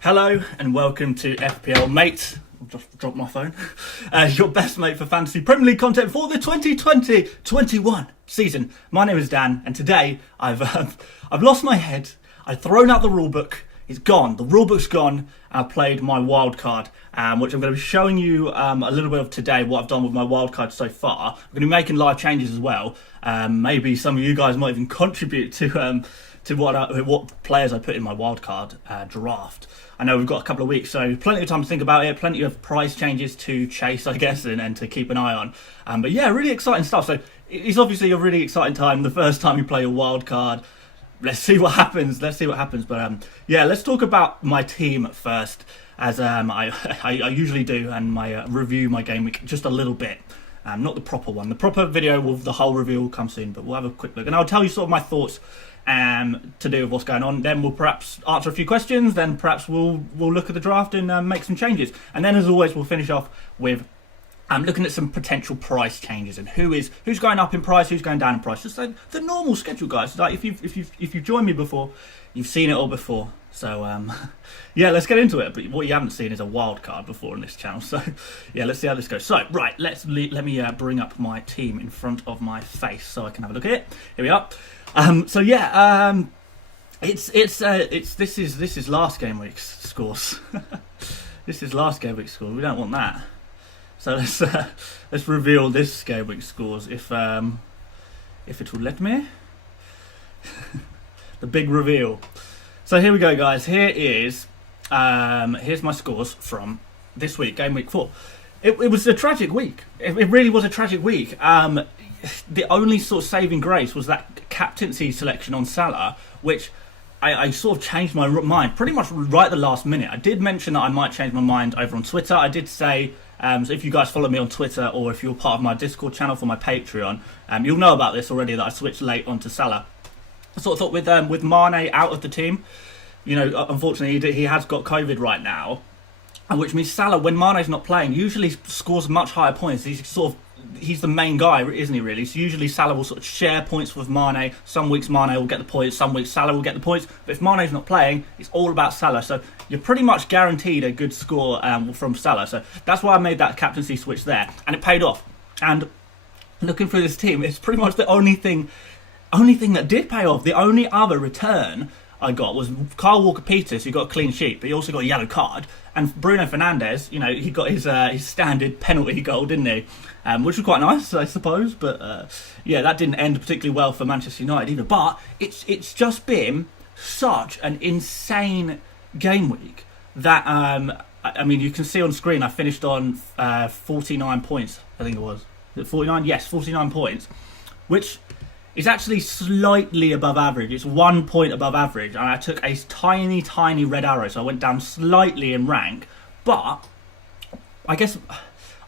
Hello and welcome to FPL Mate. I've just dropped my phone. Your best mate for fantasy Premier League content for the 2020-21 season. My name is Dan, and today I've lost my head. I've thrown out the rulebook. It's gone. The rulebook's gone. And I've played my wildcard, which I'm going to be showing you a little bit of today. What I've done with my wildcard so far. I'm going to be making live changes as well. Maybe some of you guys might even contribute to what players I put in my wildcard draft. I know we've got a couple of weeks, so plenty of time to think about it, plenty of price changes to chase, I guess, and to keep an eye on. But yeah, really exciting stuff. So it's obviously a really exciting time, the first time you play your wildcard. Let's see what happens. But yeah, let's talk about my team first, as I usually do, and review my game week just a little bit. Not the proper one. The proper video with the whole review will come soon, but we'll have a quick look. And I'll tell you sort of my thoughts to do with what's going on. Then we'll perhaps answer a few questions. Then perhaps we'll look at the draft and make some changes. And then, as always, we'll finish off with looking at some potential price changes and who's going up in price, who's going down in price. Just like the normal schedule, guys. Like if you've joined me before, you've seen it all before. So yeah, let's get into it. But what you haven't seen is a wild card before on this channel. So yeah, let's see how this goes. So right, let me bring up my team in front of my face so I can have a look at it. Here we are. So yeah, this is last game week's scores. This is last game week's scores. We don't want that. So let's reveal this game week scores if it will let me. The big reveal. So here we go, guys. Here's my scores from this week, game week 4. It was a tragic week. It really was a tragic week. The only sort of saving grace was that captaincy selection on Salah, which I sort of changed my mind pretty much right at the last minute. I did mention that I might change my mind over on Twitter. I did say, so if you guys follow me on Twitter or if you're part of my Discord channel for my Patreon, you'll know about this already, that I switched late onto Salah. I sort of thought with Mane out of the team, you know, unfortunately he has got COVID right now, and which means Salah, when Mane's not playing, usually scores much higher points. He's the main guy, isn't he, really? So usually Salah will sort of share points with Mane. Some weeks Mane will get the points, some weeks Salah will get the points. But if Mane's not playing, it's all about Salah. So you're pretty much guaranteed a good score from Salah. So that's why I made that captaincy switch there. And it paid off. And looking through this team, it's pretty much the only thing that did pay off. The only other return I got was Kyle Walker-Peters, who got a clean sheet, but he also got a yellow card. And Bruno Fernandes, you know, he got his standard penalty goal, didn't he? Which was quite nice, I suppose. But yeah, that didn't end particularly well for Manchester United either. But it's just been such an insane game week that I mean, you can see on screen I finished on 49 points. I think it was. Is it 49? Yes, 49 points, which is actually slightly above average. It's 1 point above average, and I took a tiny red arrow, so I went down slightly in rank. But I guess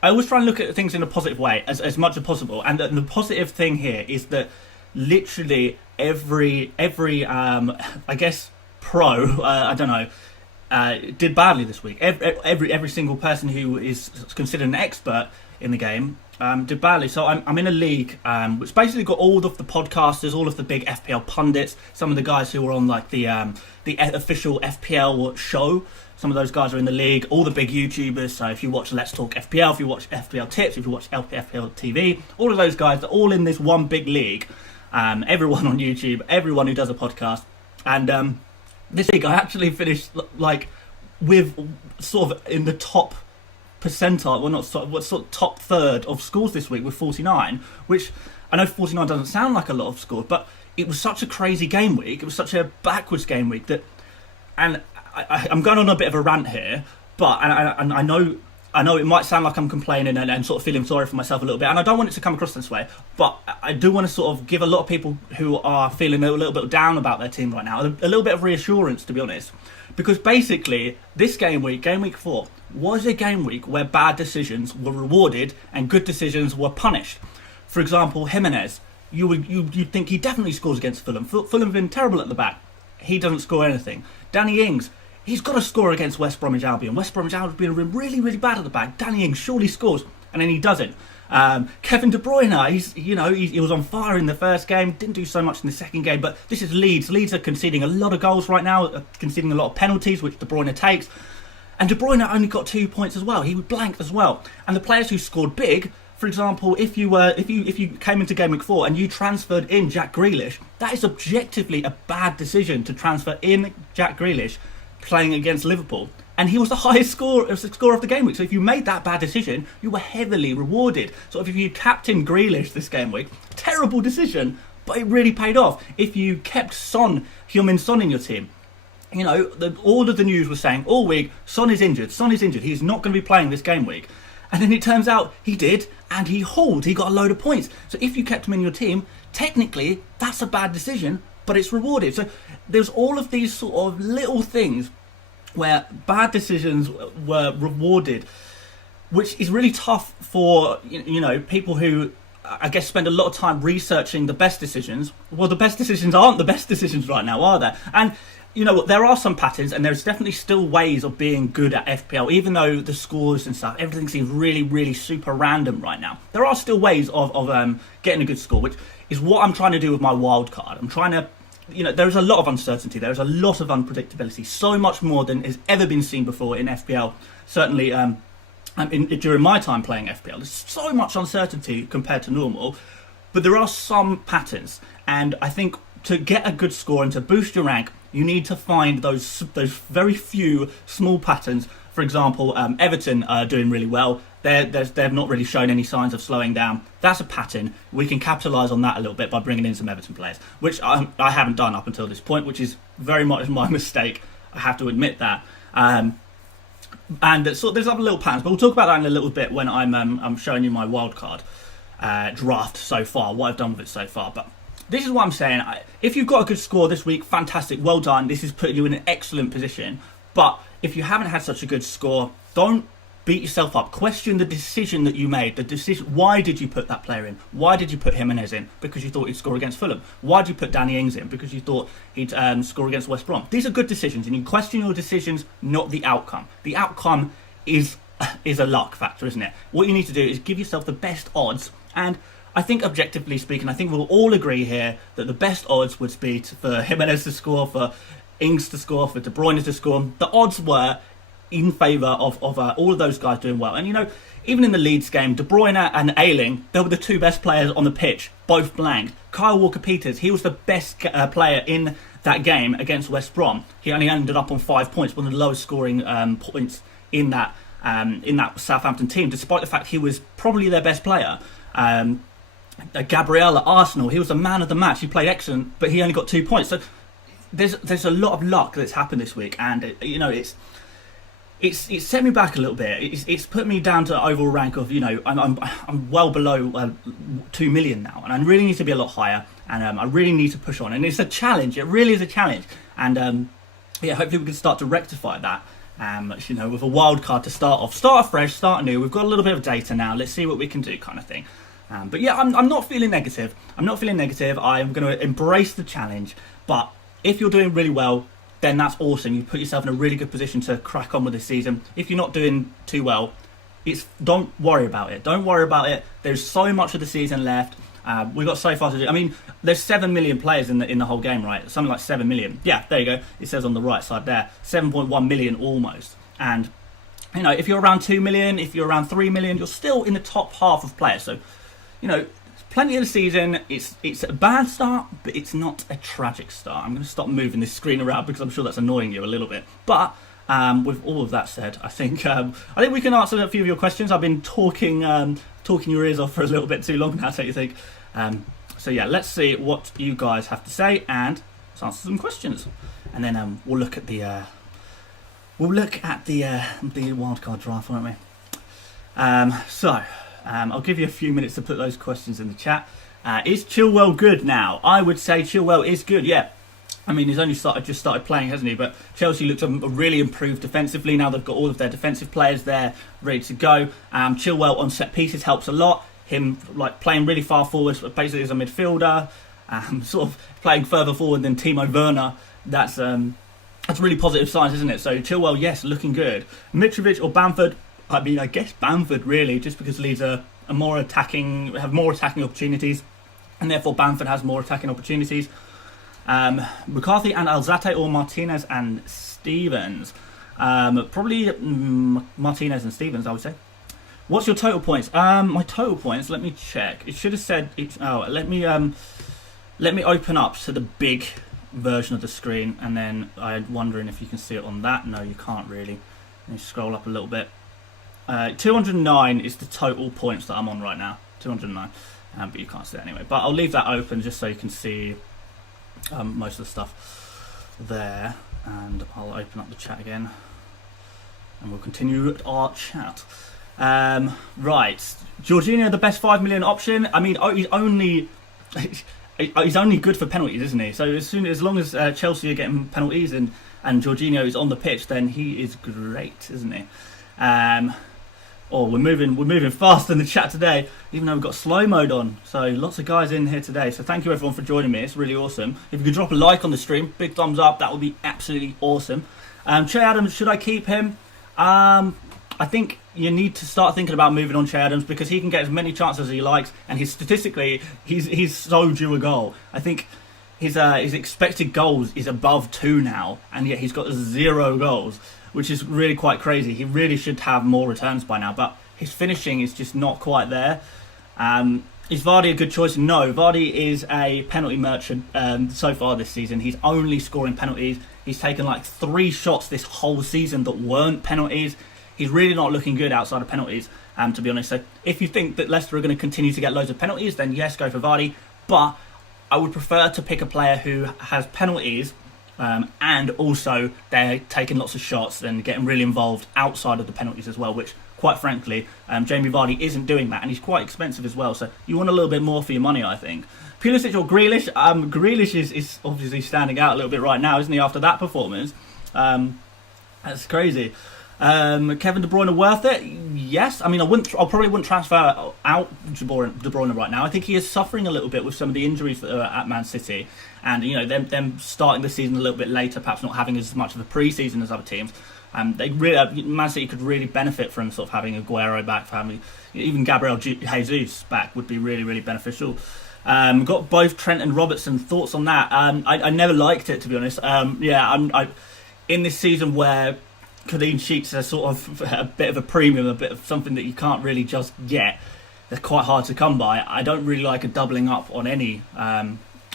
I always try and look at things in a positive way as much as possible. And the positive thing here is that literally every I guess pro, I don't know, did badly this week. Every single person who is considered an expert in the game did badly. So I'm in a league which basically got all of the podcasters, all of the big FPL pundits, some of the guys who were on like the official FPL show. Some of those guys are in the league, all the big YouTubers. So if you watch Let's Talk FPL, if you watch FPL Tips, if you watch FPL TV, all of those guys are all in this one big league. Everyone on YouTube, everyone who does a podcast. And this week I actually finished like with sort of in the top percentile, well, not sort of top third of scores this week with 49, which I know 49 doesn't sound like a lot of scores, but it was such a crazy game week. It was such a backwards game week that, and I'm going on a bit of a rant here, but and I know it might sound like I'm complaining and sort of feeling sorry for myself a little bit, and I don't want it to come across this way, but I do want to sort of give a lot of people who are feeling a little bit down about their team right now a little bit of reassurance, to be honest, because basically this game week 4, was a game week where bad decisions were rewarded and good decisions were punished. For example, Jimenez, you'd think he definitely scores against Fulham. Fulham have been terrible at the back. He doesn't score anything. Danny Ings, he's got to score against West Bromwich Albion. West Bromwich Albion have been really bad at the back. Danny Ings surely scores, and then he doesn't. Kevin De Bruyne, he was on fire in the first game, didn't do so much in the second game, but this is Leeds. Leeds are conceding a lot of goals right now, conceding a lot of penalties, which De Bruyne takes. And De Bruyne only got 2 points as well. He was blanked as well. And the players who scored big, for example, if you came into Game Week 4 and you transferred in Jack Grealish, that is objectively a bad decision to transfer in Jack Grealish playing against Liverpool. And he was the highest scorer of the game week. So if you made that bad decision, you were heavily rewarded. So if you captained Grealish this game week, terrible decision, but it really paid off. If you kept Heung-min Son in your team, all of the news was saying all week, Son is injured. He's not going to be playing this game week. And then it turns out he did, and he hauled. He got a load of points. So if you kept him in your team, technically, that's a bad decision, but it's rewarded. So there's all of these sort of little things where bad decisions were rewarded, which is really tough for people who, I guess, spend a lot of time researching the best decisions. Well, the best decisions aren't the best decisions right now, are there? And there are some patterns, and there's definitely still ways of being good at FPL, even though the scores and stuff, everything seems really, really super random right now. There are still ways of getting a good score, which is what I'm trying to do with my wildcard. I'm trying to there's a lot of uncertainty. There's a lot of unpredictability. So much more than has ever been seen before in FPL. Certainly, during my time playing FPL, there's so much uncertainty compared to normal. But there are some patterns, and I think to get a good score and to boost your rank, you need to find those very few small patterns. For example, Everton are doing really well. They've not really shown any signs of slowing down. That's a pattern. We can capitalise on that a little bit by bringing in some Everton players, which I haven't done up until this point, which is very much my mistake. I have to admit that. And so there's other little patterns, but we'll talk about that in a little bit when I'm showing you my wildcard draft so far, what I've done with it so far. But this is what I'm saying. If you've got a good score this week, fantastic, well done. This is putting you in an excellent position. But if you haven't had such a good score, don't beat yourself up. Question the decision that you made. The decision. Why did you put that player in? Why did you put Jimenez in? Because you thought he'd score against Fulham. Why did you put Danny Ings in? Because you thought he'd score against West Brom. These are good decisions, and you question your decisions, not the outcome. The outcome is a luck factor, isn't it? What you need to do is give yourself the best odds. And I think, objectively speaking, I think we'll all agree here that the best odds would be for Jimenez to score, for Ings to score, for De Bruyne to score. The odds were in favour of all of those guys doing well. And, even in the Leeds game, De Bruyne and Ayling, they were the two best players on the pitch, both blanked. Kyle Walker-Peters, he was the best player in that game against West Brom. He only ended up on 5 points, one of the lowest scoring points in that Southampton team, despite the fact he was probably their best player. Gabriel at Arsenal, he was the man of the match. He played excellent, but he only got 2 points. So there's a lot of luck that's happened this week, and it's set me back a little bit. It's put me down to overall rank of I'm well below 2 million now, and I really need to be a lot higher, and I really need to push on. And it's a challenge. It really is a challenge, and hopefully we can start to rectify that. With a wild card to start off, start afresh, start anew. We've got a little bit of data now. Let's see what we can do, kind of thing. But yeah, I'm not feeling negative. I'm going to embrace the challenge. But if you're doing really well, then that's awesome. You put yourself in a really good position to crack on with this season. If you're not doing too well, don't worry about it. Don't worry about it. There's so much of the season left. We've got so far to do. I mean, there's 7 million players in the whole game, right? Something like 7 million. Yeah, there you go. It says on the right side there, 7.1 million almost. And if you're around 2 million, if you're around 3 million, you're still in the top half of players. So, plenty of the season. It's a bad start, but it's not a tragic start. I'm going to stop moving this screen around because I'm sure that's annoying you a little bit. But with all of that said, I think we can answer a few of your questions. I've been talking your ears off for a little bit too long now, don't you think? So yeah, let's see what you guys have to say and let's answer some questions, and then we'll look at the wildcard draft, won't we? I'll give you a few minutes to put those questions in the chat. Is Chilwell good now? I would say Chilwell is good, yeah. I mean, he's only just started playing, hasn't he? But Chelsea looks really improved defensively. Now they've got all of their defensive players there ready to go. Chilwell on set pieces helps a lot. Him playing really far forward, basically as a midfielder, sort of playing further forward than Timo Werner. That's really positive signs, isn't it? So Chilwell, yes, looking good. Mitrovic or Bamford? I mean, I guess Bamford really, just because Leeds are have more attacking opportunities, and therefore Bamford has more attacking opportunities. McCarthy and Alzate, or Martinez and Stevens? Probably Martinez and Stevens, I would say. What's your total points? My total points, let me check. It should have said... let me open up to the big version of the screen, and then I'm wondering if you can see it on that. No, you can't really. Let me scroll up a little bit. 209 is the total points that I'm on right now. 209. But you can't see it anyway. But I'll leave that open just so you can see most of the stuff there. And I'll open up the chat again. And we'll continue our chat. Right, Jorginho, the best 5 million option. I mean, he's only good for penalties, isn't he? So as long as Chelsea are getting penalties and Jorginho is on the pitch, then he is great, isn't he? We're moving fast in the chat today, even though we've got slow mode on. So lots of guys in here today. So thank you everyone for joining me. It's really awesome. If you could drop a like on the stream, big thumbs up, that would be absolutely awesome. Che Adams, should I keep him? I think you need to start thinking about moving on Che Adams because he can get as many chances as he likes, and he's so due a goal. I think his expected goals is above 2 now, and yet he's got 0 goals, which is really quite crazy. He really should have more returns by now, but his finishing is just not quite there. Is Vardy a good choice? No, Vardy is a penalty merchant so far this season. He's only scoring penalties. He's taken like 3 shots this whole season that weren't penalties. He's really not looking good outside of penalties, to be honest. So if you think that Leicester are going to continue to get loads of penalties, then yes, go for Vardy. But I would prefer to pick a player who has penalties and also they're taking lots of shots and getting really involved outside of the penalties as well, which, quite frankly, Jamie Vardy isn't doing that, and he's quite expensive as well. So you want a little bit more for your money, I think. Pulisic or Grealish? Grealish is obviously standing out a little bit right now, isn't he, after that performance? That's crazy. Kevin De Bruyne worth it? Yes. I mean, I probably wouldn't transfer out De Bruyne right now. I think he is suffering a little bit with some of the injuries that are at Man City, and them starting the season a little bit later, perhaps not having as much of a pre-season as other teams. Man City could really benefit from sort of having Aguero back, even Gabriel Jesus back would be really, really beneficial. Got both Trent and Robertson. Thoughts on that? I never liked it, to be honest. In this season where clean sheets are sort of a bit of a premium, a bit of something that you can't really just get, they're quite hard to come by. I don't really like a doubling up on any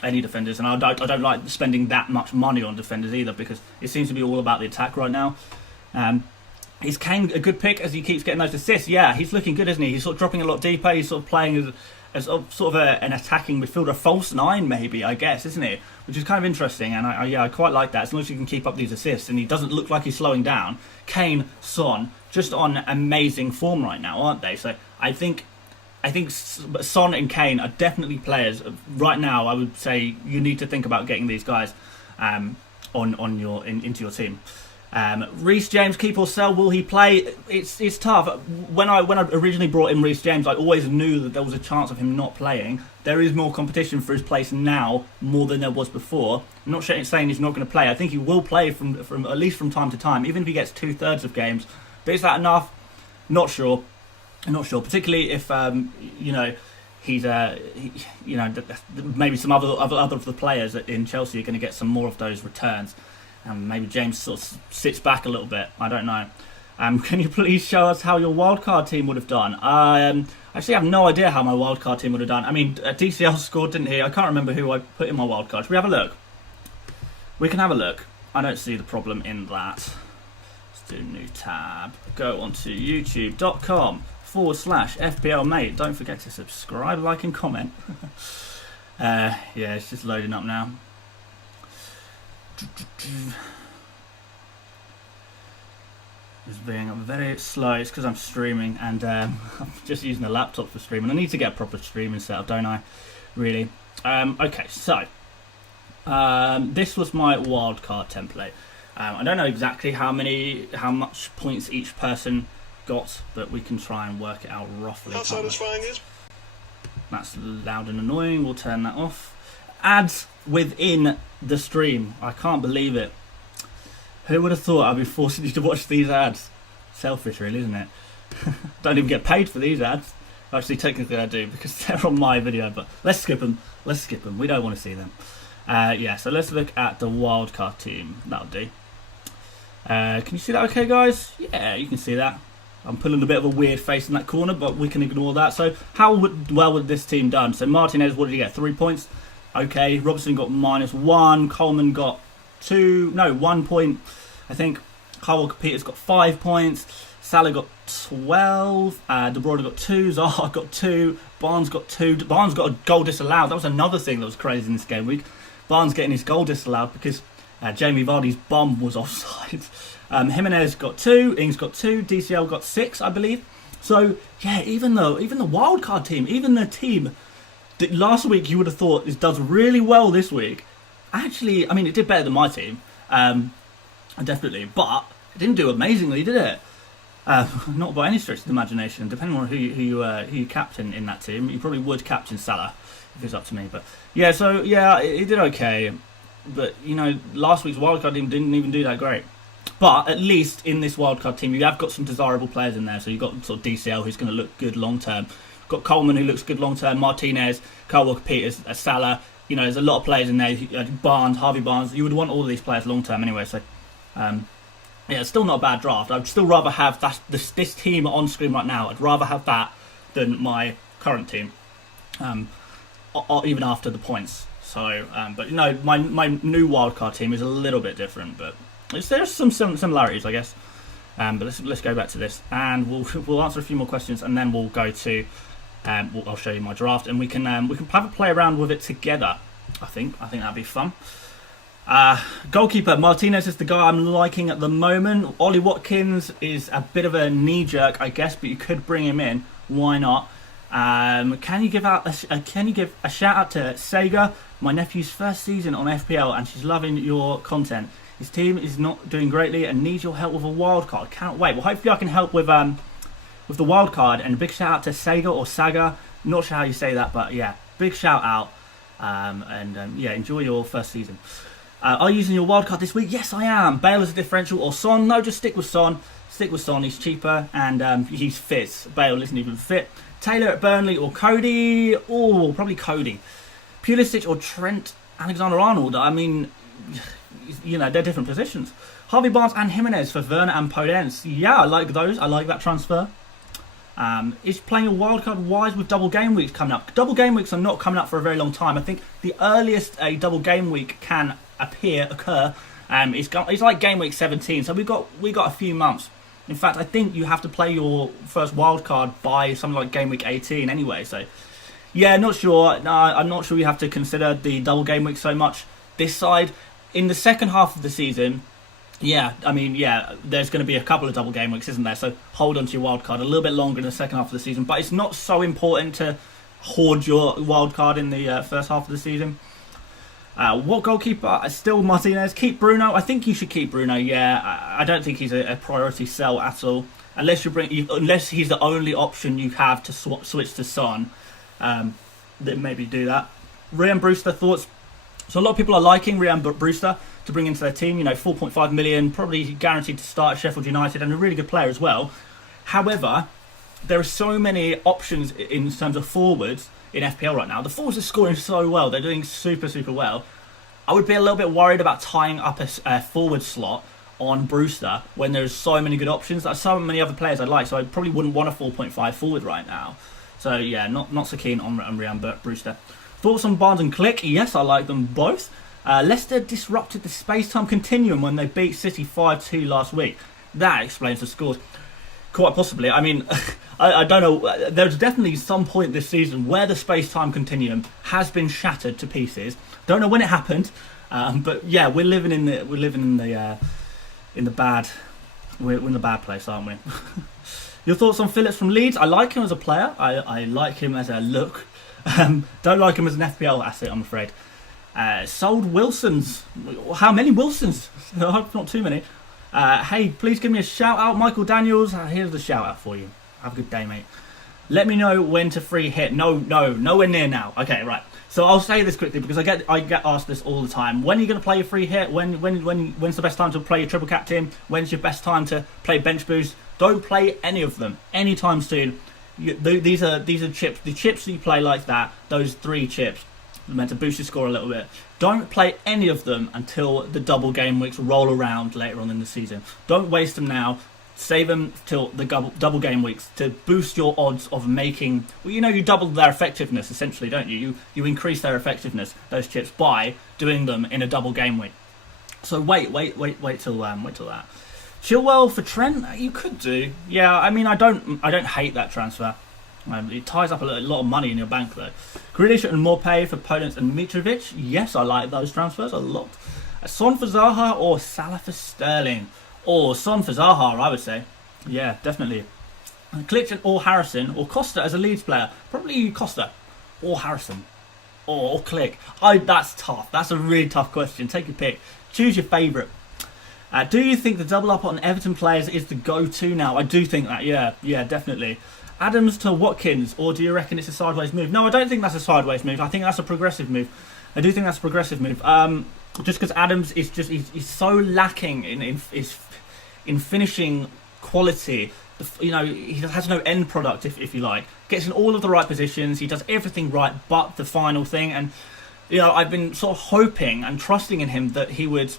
defenders, and I don't like spending that much money on defenders either, because it seems to be all about the attack right now. Is Kane a good pick as he keeps getting those assists? Yeah, he's looking good, isn't he? He's sort of dropping a lot deeper. He's sort of playing as sort of an attacking midfielder, a false 9 maybe, I guess, isn't it? Which is kind of interesting, and I quite like that, as long as you can keep up these assists, and he doesn't look like he's slowing down. Kane, Son, just on amazing form right now, aren't they? So I think Son and Kane are definitely players. Right now, I would say you need to think about getting these guys into your team. Reece James, keep or sell? Will he play? It's tough. When I originally brought in Reece James, I always knew that there was a chance of him not playing. There is more competition for his place now, more than there was before. I'm not saying he's not going to play. I think he will play from at least from time to time, even if he gets 2/3 of games. But is that enough? Not sure. Particularly if he's maybe some other of the players in Chelsea are going to get some more of those returns. Maybe James sort of sits back a little bit. I don't know. Can you please show us how your wildcard team would have done? I actually have no idea how my wildcard team would have done. I mean, DCL scored, didn't he? I can't remember who I put in my wildcard. Should we have a look? We can have a look. I don't see the problem in that. Let's do a new tab. Go onto youtube.com/FPL mate. Don't forget to subscribe, like and comment. Yeah, it's just loading up now. It's being very slow. It's because I'm streaming, and I'm just using a laptop for streaming. I need to get a proper streaming setup, don't I? Really? Okay, so this was my wildcard template. I don't know exactly how much points each person got, but we can try and work it out roughly. How satisfying is? That's loud and annoying. We'll turn that off. Ads within the stream. I can't believe it. Who would have thought I'd be forcing you to watch these ads? Selfish, really, isn't it? Don't even get paid for these ads. Actually, technically I do because they're on my video, but let's skip them. We don't want to see them. Yeah, so let's look at the wildcard team. That'll do. Can you see that okay, guys? Yeah, you can see that. I'm pulling a bit of a weird face in that corner, but we can ignore that. So how well would this team done? So Martinez, what did he get? 3 points. Okay, Robertson got -1. Coleman got 1 point. I think Kyle Peters got 5 points. Salah got 12. De Bruyne got 2. Zaha got 2. Barnes got 2. Barnes got a goal disallowed. That was another thing that was crazy in this game week. Barnes getting his goal disallowed because Jamie Vardy's bum was offside. Jimenez got 2. Ings got 2. DCL got 6, I believe. So yeah, even the wildcard team, even the team that last week you would have thought does really well this week. Actually, I mean, it did better than my team, definitely, but it didn't do amazingly, did it? Not by any stretch of the imagination. Depending on who you captain in that team, you probably would captain Salah if it's up to me. But yeah, so yeah, it did okay. But you know, last week's wildcard team didn't even do that great. But at least in this wildcard team, you have got some desirable players in there. So you've got sort of DCL, who's going to look good long term. Got Coleman, who looks good long term. Martinez, Kyle Walker-Peters, Salah. You know, there's a lot of players in there. Barnes, Harvey Barnes. You would want all of these players long term anyway. So. Yeah, it's still not a bad draft. I'd still rather have this team on screen right now. I'd rather have that than my current team, or even after the points. So, but you know, my new wildcard team is a little bit different, but there's some similarities, I guess. But let's go back to this, and we'll answer a few more questions, and then we'll go to I'll show you my draft, and we can have a play around with it together. I think that'd be fun. Goalkeeper, Martinez is the guy I'm liking at the moment. Ollie Watkins is a bit of a knee-jerk, I guess, but you could bring him in. Why not? Can you give a shout-out to Sega, my nephew's first season on FPL, and she's loving your content. His team is not doing greatly and needs your help with a wild card. Can't wait. Well, hopefully I can help with the wild card. And a big shout-out to Sega or Saga. Not sure how you say that, but yeah, big shout-out. Yeah, enjoy your first season. Are you using your wildcard this week? Yes, I am. Bale as a differential or Son? No, just stick with Son. Stick with Son. He's cheaper and he's fit. Bale isn't even fit. Taylor at Burnley or Cody? Oh, probably Cody. Pulisic or Trent Alexander-Arnold? I mean, you know, they're different positions. Harvey Barnes and Jimenez for Werner and Podence. Yeah, I like those. I like that transfer. Is playing a wildcard wise with double game weeks coming up? Double game weeks are not coming up for a very long time. I think the earliest a double game week can occur is like game week 17. So we got a few months. In fact, I think you have to play your first wildcard by something like game week 18 anyway. So yeah, not sure. No, I'm not sure you have to consider the double game week so much this side. In the second half of the season, yeah, I mean, yeah, there's going to be a couple of double game weeks, isn't there? So hold on to your wild card a little bit longer in the second half of the season. But it's not so important to hoard your wild card in the first half of the season. What goalkeeper? Still Martinez. Keep Bruno. I think you should keep Bruno. Yeah, I don't think he's a priority sell at all, unless he's the only option you have to switch to Son. Then maybe do that. Ryan Brewster, thoughts? So a lot of people are liking Ryan Brewster to bring into their team. You know, 4.5 million, probably guaranteed to start at Sheffield United, and a really good player as well. However, there are so many options in terms of forwards in FPL right now. The forwards are scoring so well. They're doing super, super well. I would be a little bit worried about tying up a forward slot on Brewster when there's so many good options. There's so many other players I like, so I probably wouldn't want a 4.5 forward right now. So yeah, not so keen on Ryan Brewster. Thoughts on Barnes and Click? Yes, I like them both. Leicester disrupted the space-time continuum when they beat City 5-2 last week. That explains the scores. Quite possibly. I mean, I don't know. There's definitely some point this season where the space-time continuum has been shattered to pieces. Don't know when it happened, but yeah, we're in the bad place, aren't we? Your thoughts on Phillips from Leeds? I like him as a player. I like him as a look. Don't like him as an FPL asset, I'm afraid. Sold Wilsons. How many Wilsons? I hope not too many. Hey, please give me a shout out, Michael Daniels. Here's the shout out for you. Have a good day, mate. Let me know when to free hit. No, nowhere near now. Okay, right. So I'll say this quickly because I get asked this all the time. When are you going to play your free hit? When's the best time to play your triple captain? When's your best time to play bench boost? Don't play any of them anytime soon. These are chips. The chips that you play like that, those 3 chips, are meant to boost your score a little bit. Don't play any of them until the double game weeks roll around later on in the season. Don't waste them now. Save them till the double game weeks to boost your odds of making. Well, you double their effectiveness essentially, don't you? You increase their effectiveness, those chips, by doing them in a double game week. So wait till that. Chilwell for Trent, you could do. Yeah, I mean, I don't hate that transfer. It ties up a lot of money in your bank though. Grealish and Morpay for Podence and Mitrovic. Yes, I like those transfers a lot. Son for Zaha or Salah for Sterling. Or Son for Zaha, I would say. Yeah, definitely. Klitsch or Harrison or Costa as a Leeds player. Probably Costa or Harrison or Click. That's tough. That's a really tough question. Take your pick. Choose your favourite. Do you think the double up on Everton players is the go-to now? I do think that. Yeah, definitely. Adams to Watkins, or do you reckon it's a sideways move? No, I don't think that's a sideways move. I think that's a progressive move. I do think that's a progressive move. Just because Adams is he's so lacking in finishing quality. He has no end product, if you like. Gets in all of the right positions. He does everything right, but the final thing. And I've been sort of hoping and trusting in him that he would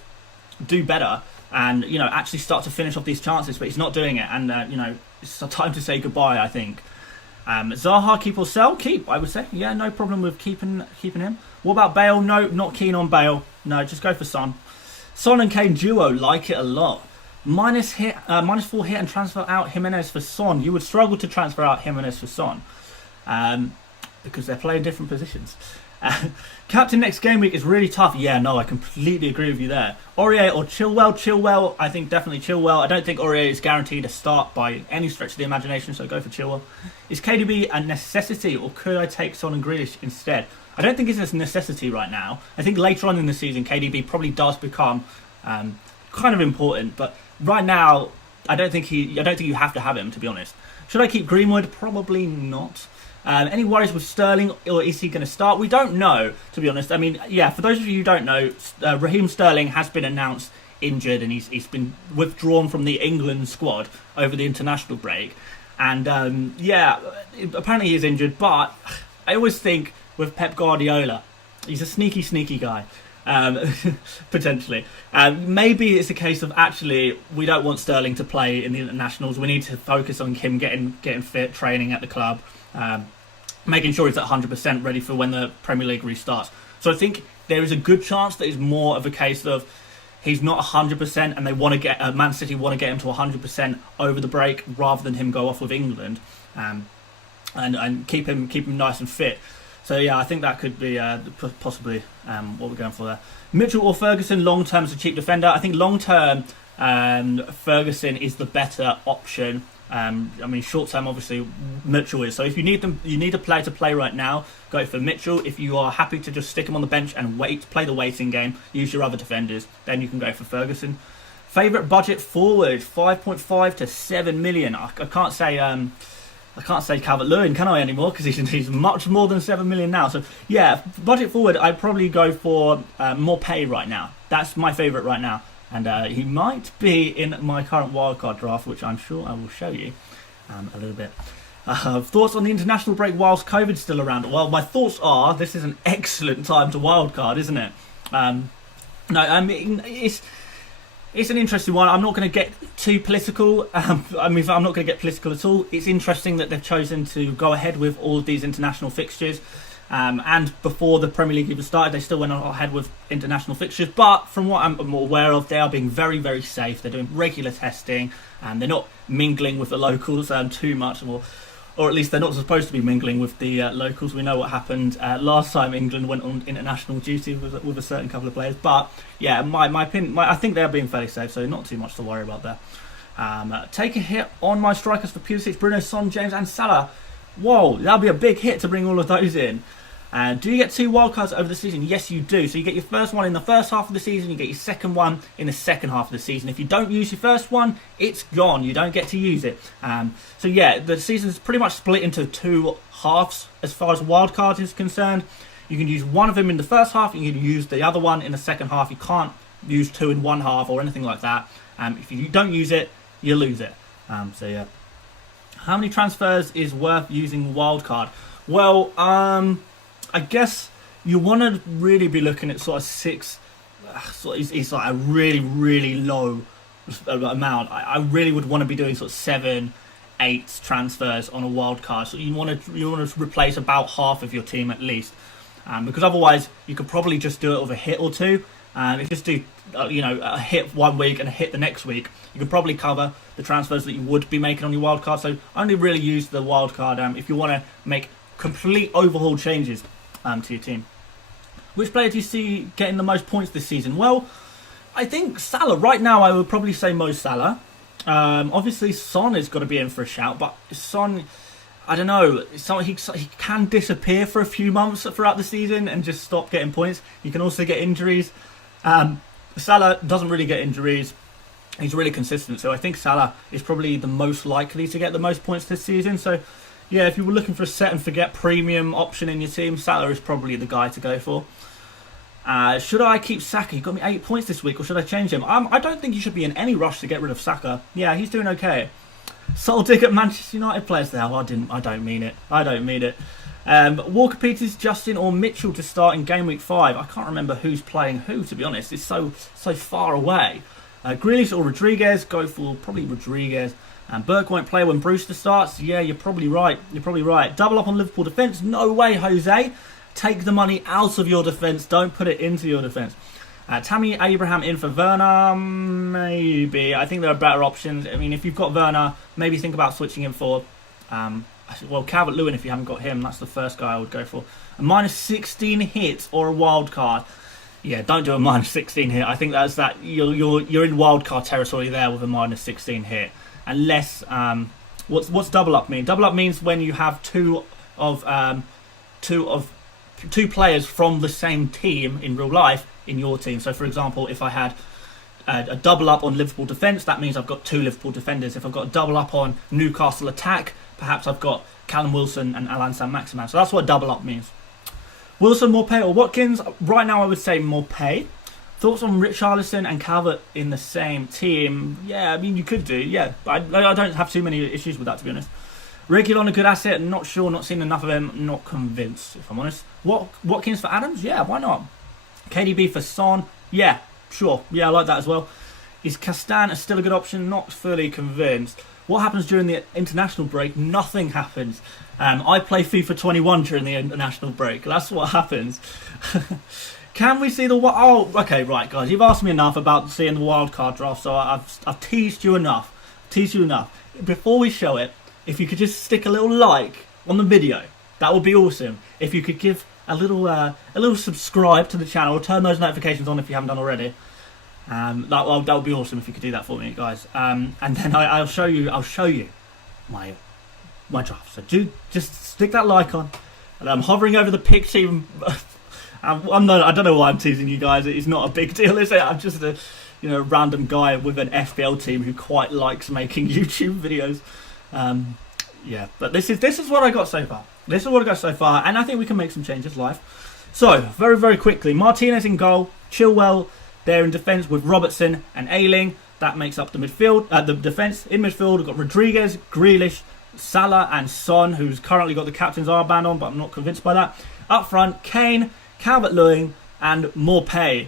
do better and actually start to finish off these chances, but he's not doing it. And it's time to say goodbye, I think. Zaha, keep or sell? Keep, I would say. Yeah, no problem with keeping him. What about Bale? No, not keen on Bale. No, just go for Son. Son and Kane duo, like it a lot. -4 hit and transfer out Jimenez for Son. You would struggle to transfer out Jimenez for Son because they're playing different positions. Captain next game week is really tough. Yeah, no, I completely agree with you there. Aurier or Chilwell? Chilwell, I think definitely Chilwell. I don't think Aurier is guaranteed a start by any stretch of the imagination, so go for Chilwell. Is KDB a necessity, or could I take Son and Grealish instead? I don't think it's a necessity right now. I think later on in the season, KDB probably does become kind of important, but right now, I don't think you have to have him, to be honest. Should I keep Greenwood? Probably not. Any worries with Sterling, or is he going to start? We don't know, to be honest. I mean, yeah, for those of you who don't know, Raheem Sterling has been announced injured, and he's been withdrawn from the England squad over the international break. And apparently he's injured, but I always think with Pep Guardiola, he's a sneaky guy. Potentially. Maybe it's a case of actually we don't want Sterling to play in the internationals. We need to focus on him getting fit, training at the club, making sure he's at 100% ready for when the Premier League restarts. So I think there is a good chance that it's more of a case of he's not 100% and they want to get Man City want to get him to 100% over the break rather than him go off with England and keep him nice and fit. So yeah, I think that could be possibly what we're going for there. Mitchell or Ferguson, long term as a cheap defender. I think long term Ferguson is the better option. I mean, short term obviously Mitchell is. So if you need a player to play right now, go for Mitchell. If you are happy to just stick him on the bench and play the waiting game, use your other defenders, then you can go for Ferguson. Favourite budget forward, 5.5 to 7 million. I can't say Calvert-Lewin, can I, anymore? Because he's much more than 7 million now. So, yeah, budget forward, I'd probably go for Morpay right now. That's my favourite right now. And he might be in my current wildcard draft, which I'm sure I will show you a little bit. Thoughts on the international break whilst COVID's still around? Well, my thoughts are this is an excellent time to wildcard, isn't it? No, I mean, it's an interesting one. I'm not going to get too political. I'm not going to get political at all. It's interesting that they've chosen to go ahead with all of these international fixtures. And before the Premier League even started, they still went ahead with international fixtures. But from what I'm aware of, they are being very, very safe. They're doing regular testing, and they're not mingling with the locals too much, or at least they're not supposed to be mingling with the locals. We know what happened last time England went on international duty with a certain couple of players. But yeah, my opinion, I think they're being fairly safe, so not too much to worry about there. Take a hit on my strikers for Pulisic, Bruno, Son, James and Salah. Whoa, that'll be a big hit to bring all of those in. Do you get 2 wildcards over the season? Yes, you do. So you get your first one in the first half of the season, you get your second one in the second half of the season. If you don't use your first one, it's gone. You don't get to use it. So yeah, the season's pretty much split into 2 halves as far as wildcards is concerned. You can use one of them in the first half, and you can use the other one in the second half. You can't use 2 in one half or anything like that. If you don't use it, you lose it. So yeah. How many transfers is worth using wildcard? Well, I guess you want to really be looking at sort of 6. It's like a really, really low amount. I really would want to be doing sort of 7, 8 transfers on a wild card. So you want to replace about half of your team at least, because otherwise you could probably just do it with a hit or two. If you just do a hit one week and a hit the next week, you can probably cover the transfers that you would be making on your wild card. So only really use the wild card if you want to make complete overhaul changes to your team. Which player do you see getting the most points this season? Well, I think Salah. Right now, I would probably say Mo Salah. Obviously, Son has got to be in for a shout, but Son, I don't know. He can disappear for a few months throughout the season and just stop getting points. He can also get injuries. Salah doesn't really get injuries. He's really consistent, so I think Salah is probably the most likely to get the most points this season. So, yeah, if you were looking for a set and forget premium option in your team, Salah is probably the guy to go for. Should I keep Saka? He got me 8 points this week, or should I change him? I don't think you should be in any rush to get rid of Saka. Yeah, he's doing okay. Subtle dig at Manchester United players there. I don't mean it. Walker Peters, Justin, or Mitchell to start in game week 5. I can't remember who's playing who, to be honest. It's so far away. Grealish or Rodriguez? Go for probably Rodriguez. And Burke won't play when Brewster starts. Yeah, you're probably right. Double up on Liverpool defence? No way, Jose. Take the money out of your defence. Don't put it into your defence. Tammy Abraham in for Werner? Maybe. I think there are better options. I mean, if you've got Werner, maybe think about switching him for... Calvert-Lewin, if you haven't got him. That's the first guy I would go for. A minus 16 hit or a wild card? Yeah, don't do a minus 16 hit. I think that's that. You're in wild card territory there with a minus 16 hit. Unless... What's double up mean? Double up means when you have two players from the same team in real life in your team. So, for example, if I had a double up on Liverpool defence, that means I've got 2 Liverpool defenders. If I've got a double up on Newcastle attack, perhaps I've got Callum Wilson and Alan Saint-Maximin. So that's what double up means. Wilson, Morpay or Watkins? Right now I would say Morpay. Thoughts on Richarlison and Calvert in the same team? Yeah, I mean, you could do, yeah. But I don't have too many issues with that, to be honest. Regulon, a good asset, not sure, not seen enough of him, not convinced, if I'm honest. Watkins for Adams? Yeah, why not? KDB for Son? Yeah, sure. Yeah, I like that as well. Is Castan still a good option? Not fully convinced. What happens during the international break? Nothing happens. I play FIFA 21 during the international break. That's what happens. Can we see the... Oh, okay, right, guys. You've asked me enough about seeing the wildcard draft, so I've teased you enough. Before we show it, if you could just stick a little like on the video, that would be awesome. If you could give a little subscribe to the channel, turn those notifications on if you haven't done already. That would be awesome if you could do that for me, guys. And then I'll show you my draft. So just stick that like on. And I'm hovering over the picture. I don't know why I'm teasing you guys. It's not a big deal, is it? I'm just a random guy with an FPL team who quite likes making YouTube videos. Yeah, but this is what I got so far. And I think we can make some changes live. So, very, very quickly, Martinez in goal, Chilwell there in defence with Robertson and Ayling. That makes up the midfield, the defence. In midfield, we've got Rodriguez, Grealish, Salah and Son, who's currently got the captain's armband on, but I'm not convinced by that. Up front, Kane, Calvert-Lewin and Morpay.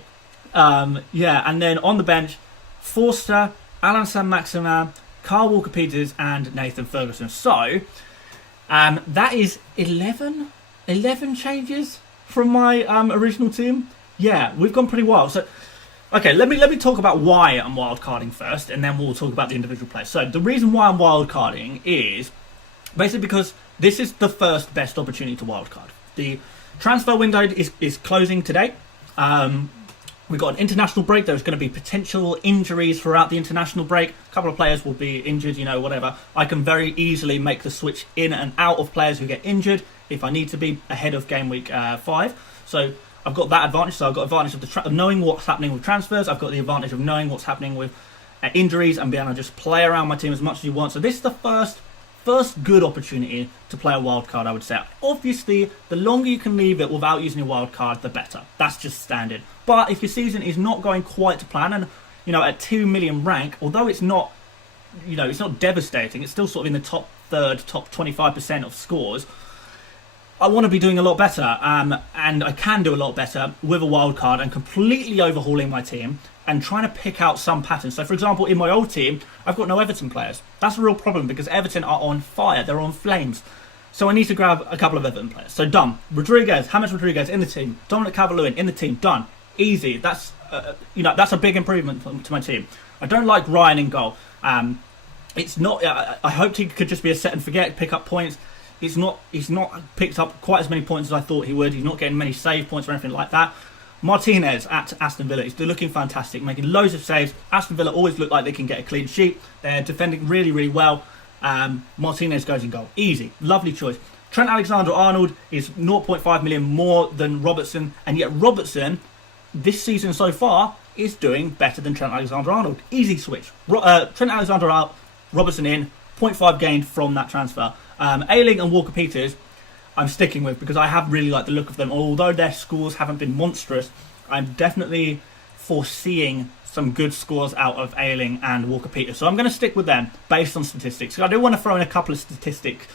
And then on the bench, Forster, Alan Saint-Maximin, Carl Walker-Peters and Nathan Ferguson. So, that is 11 changes from my original team. Yeah, we've gone pretty wild. So, okay, let me talk about why I'm wildcarding first, and then we'll talk about the individual players. So, the reason why I'm wildcarding is basically because this is the first best opportunity to wildcard. The transfer window is closing today. We've got an international break. There's going to be potential injuries throughout the international break. A couple of players will be injured, whatever. I can very easily make the switch in and out of players who get injured if I need to be ahead of game week 5. So I've got that advantage. So I've got advantage of knowing what's happening with transfers. I've got the advantage of knowing what's happening with injuries and being able to just play around my team as much as you want. So this is the first good opportunity to play a wild card, I would say. Obviously, the longer you can leave it without using a wild card, the better. That's just standard. But if your season is not going quite to plan, and at 2 million rank, although it's not it's not devastating. It's still sort of in the top third, top 25% of scores. I want to be doing a lot better, and I can do a lot better with a wild card and completely overhauling my team and trying to pick out some patterns. So, for example, in my old team, I've got no Everton players. That's a real problem because Everton are on fire. They're on flames. So I need to grab a couple of Everton players. So done. James Rodriguez in the team. Dominic Calvert-Lewin in the team. Done. Easy. That's that's a big improvement to my team. I don't like Ryan in goal. It's not. I hoped he could just be a set and forget, pick up points. He's not picked up quite as many points as I thought he would. He's not getting many save points or anything like that. Martinez at Aston Villa is looking fantastic, making loads of saves. Aston Villa always look like they can get a clean sheet. They're defending really, really well. Martinez goes in goal. Easy. Lovely choice. Trent Alexander-Arnold is 0.5 million more than Robertson, and yet Robertson, this season so far, is doing better than Trent Alexander-Arnold. Easy switch. Trent Alexander-Arnold, Robertson in, 0.5 gained from that transfer. Ayling and Walker-Peters, I'm sticking with because I have really liked the look of them. Although their scores haven't been monstrous, I'm definitely foreseeing some good scores out of Ayling and Walker-Peters. So I'm going to stick with them based on statistics. I do want to throw in a couple of statistics,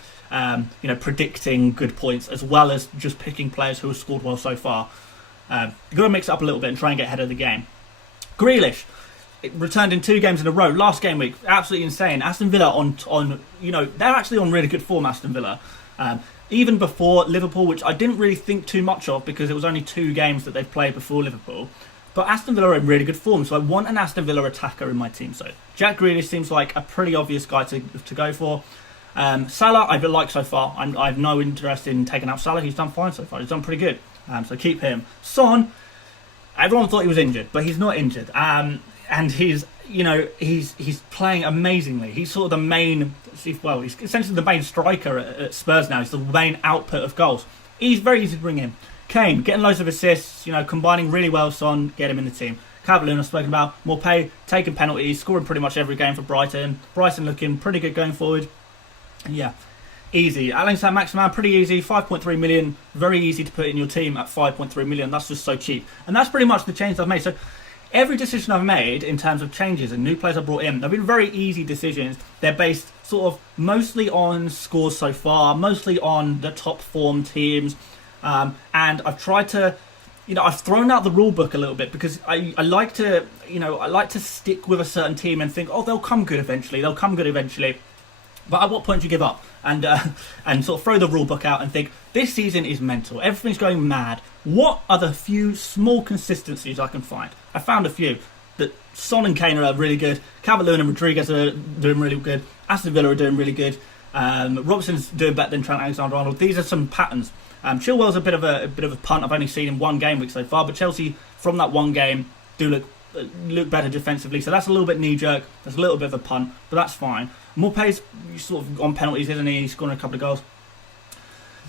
predicting good points as well as just picking players who have scored well so far. You've got to mix it up a little bit and try and get ahead of the game. Grealish. It returned in 2 games in a row. Last game week, absolutely insane. Aston Villa they're actually on really good form, Aston Villa. Even before Liverpool, which I didn't really think too much of because it was only 2 games that they've played before Liverpool. But Aston Villa are in really good form, so I want an Aston Villa attacker in my team. So Jack Grealish seems like a pretty obvious guy to go for. Salah, I've liked so far. I have no interest in taking out Salah. He's done fine so far. He's done pretty good. So keep him. Son, everyone thought he was injured, but he's not injured. And he's playing amazingly. He's sort of the main, he's essentially the main striker at Spurs now. He's the main output of goals. He's very easy to bring in. Kane, getting loads of assists, combining really well. Son, get him in the team. Calvert-Lewin I've spoken about. Morpay, taking penalties, scoring pretty much every game for Brighton. Brighton looking pretty good going forward. Yeah, easy. Alain Saint-Maximin, pretty easy. 5.3 million, very easy to put in your team at 5.3 million. That's just so cheap. And that's pretty much the change I've made. So every decision I've made in terms of changes and new players I've brought in, they've been very easy decisions. They're based sort of mostly on scores so far, mostly on the top form teams. And I've tried to, I've thrown out the rule book a little bit because I like to stick with a certain team and think, they'll come good eventually. But at what point do you give up and sort of throw the rule book out and think, this season is mental. Everything's going mad. What are the few small consistencies I can find? I found a few. That Son and Kane are really good. Calvert-Lewin and Rodriguez are doing really good. Aston Villa are doing really good. Robertson's doing better than Trent Alexander-Arnold. These are some patterns. Chilwell's a bit of a punt. I've only seen him 1 game week so far, but Chelsea from that 1 game do look better defensively. So that's a little bit knee jerk. That's a little bit of a punt, but that's fine. Morpay's sort of on penalties, isn't he? He's scoring a couple of goals.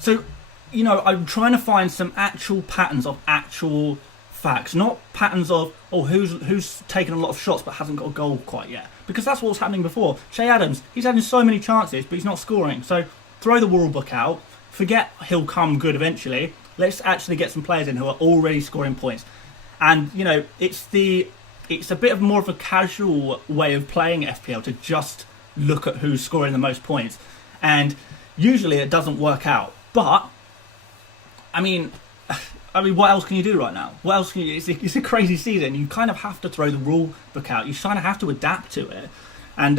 So, I'm trying to find some actual patterns of actual facts, not patterns of who's taken a lot of shots but hasn't got a goal quite yet. Because that's what was happening before. Che Adams, he's having so many chances, but he's not scoring. So throw the rule book out. Forget he'll come good eventually. Let's actually get some players in who are already scoring points. And it's a bit of more of a casual way of playing FPL to just look at who's scoring the most points, and usually it doesn't work out. But I mean, what else can you do right now? What else can you? It's a crazy season. You kind of have to throw the rule book out. You kind of have to adapt to it, and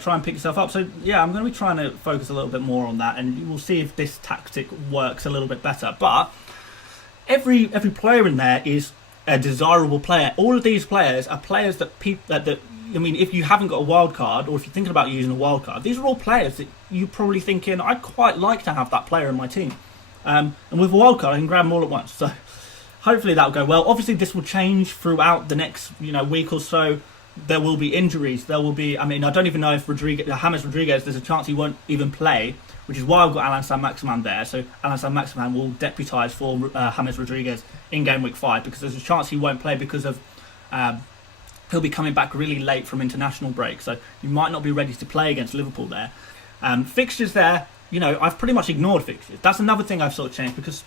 try and pick yourself up. So I'm going to be trying to focus a little bit more on that, and we'll see if this tactic works a little bit better. But every player in there is a desirable player. All of these players are players that if you haven't got a wild card, or if you're thinking about using a wild card, these are all players that you're probably thinking, I'd quite like to have that player in my team. And with a wild card, I can grab them all at once. So hopefully that'll go well. Obviously, this will change throughout the next week or so. There will be injuries. There will be. I don't even know if James Rodriguez, there's a chance he won't even play, which is why I've got Alain Saint-Maximin there. So Alain Saint-Maximin will deputise for James Rodriguez in game week 5 because there's a chance he won't play because of he'll be coming back really late from international break. So you might not be ready to play against Liverpool there. Fixtures there, I've pretty much ignored fixtures. That's another thing I've sort of changed because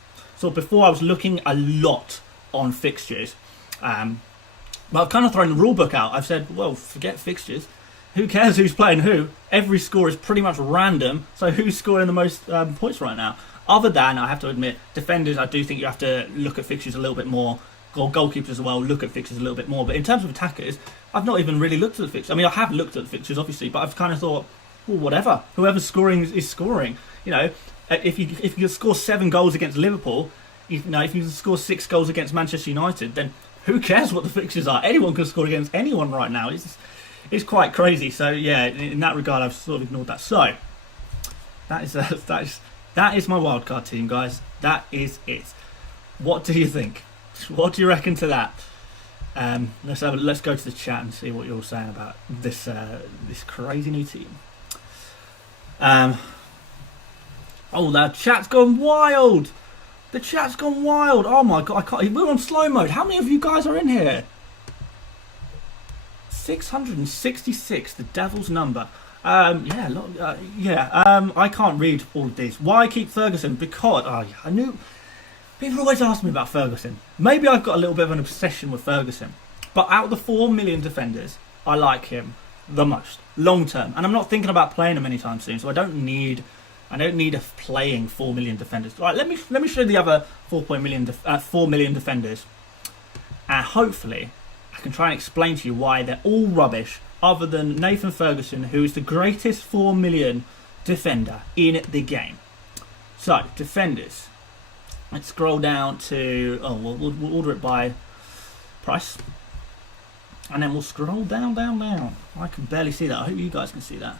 before I was looking a lot on fixtures. But I've kind of thrown the rule book out. I've said, well, forget fixtures. who cares who's playing who? Every score is pretty much random, so who's scoring the most points right now? Other than, I have to admit, defenders, I do think you have to look at fixtures a little bit more, or goalkeepers as well, look at fixtures a little bit more. But in terms of attackers, I've not even really looked at the fixtures. I mean, I have looked at the fixtures, obviously, but I've kind of thought, well, whatever. Whoever's scoring is scoring. You know, if you score 7 goals against Liverpool, if you score 6 goals against Manchester United, then who cares what the fixtures are? Anyone can score against anyone right now. It's quite crazy. So yeah, in that regard, I've sort of ignored that. So that is my wildcard team, guys. That is it. What do you think? What do you reckon to that? Let's go to the chat and see what you're all saying about this crazy new team. Oh, the chat's gone wild. The chat's gone wild. Oh my god, I can't. We're on slow mode. How many of you guys are in here? 666, the devil's number. I can't read all of these. Why keep Ferguson? Because I knew people always ask me about Ferguson. Maybe I've got a little bit of an obsession with Ferguson. But out of the 4 million defenders, I like him the most long term, and I'm not thinking about playing him anytime soon. So I don't need playing 4 million defenders. Right, let me show you the other 4 million defenders, and hopefully I can try and explain to you why they're all rubbish, other than Nathan Ferguson, who is the greatest 4 million defender in the game. So defenders, let's scroll down to we'll order it by price, and then we'll scroll down. I can barely see that. I hope you guys can see that.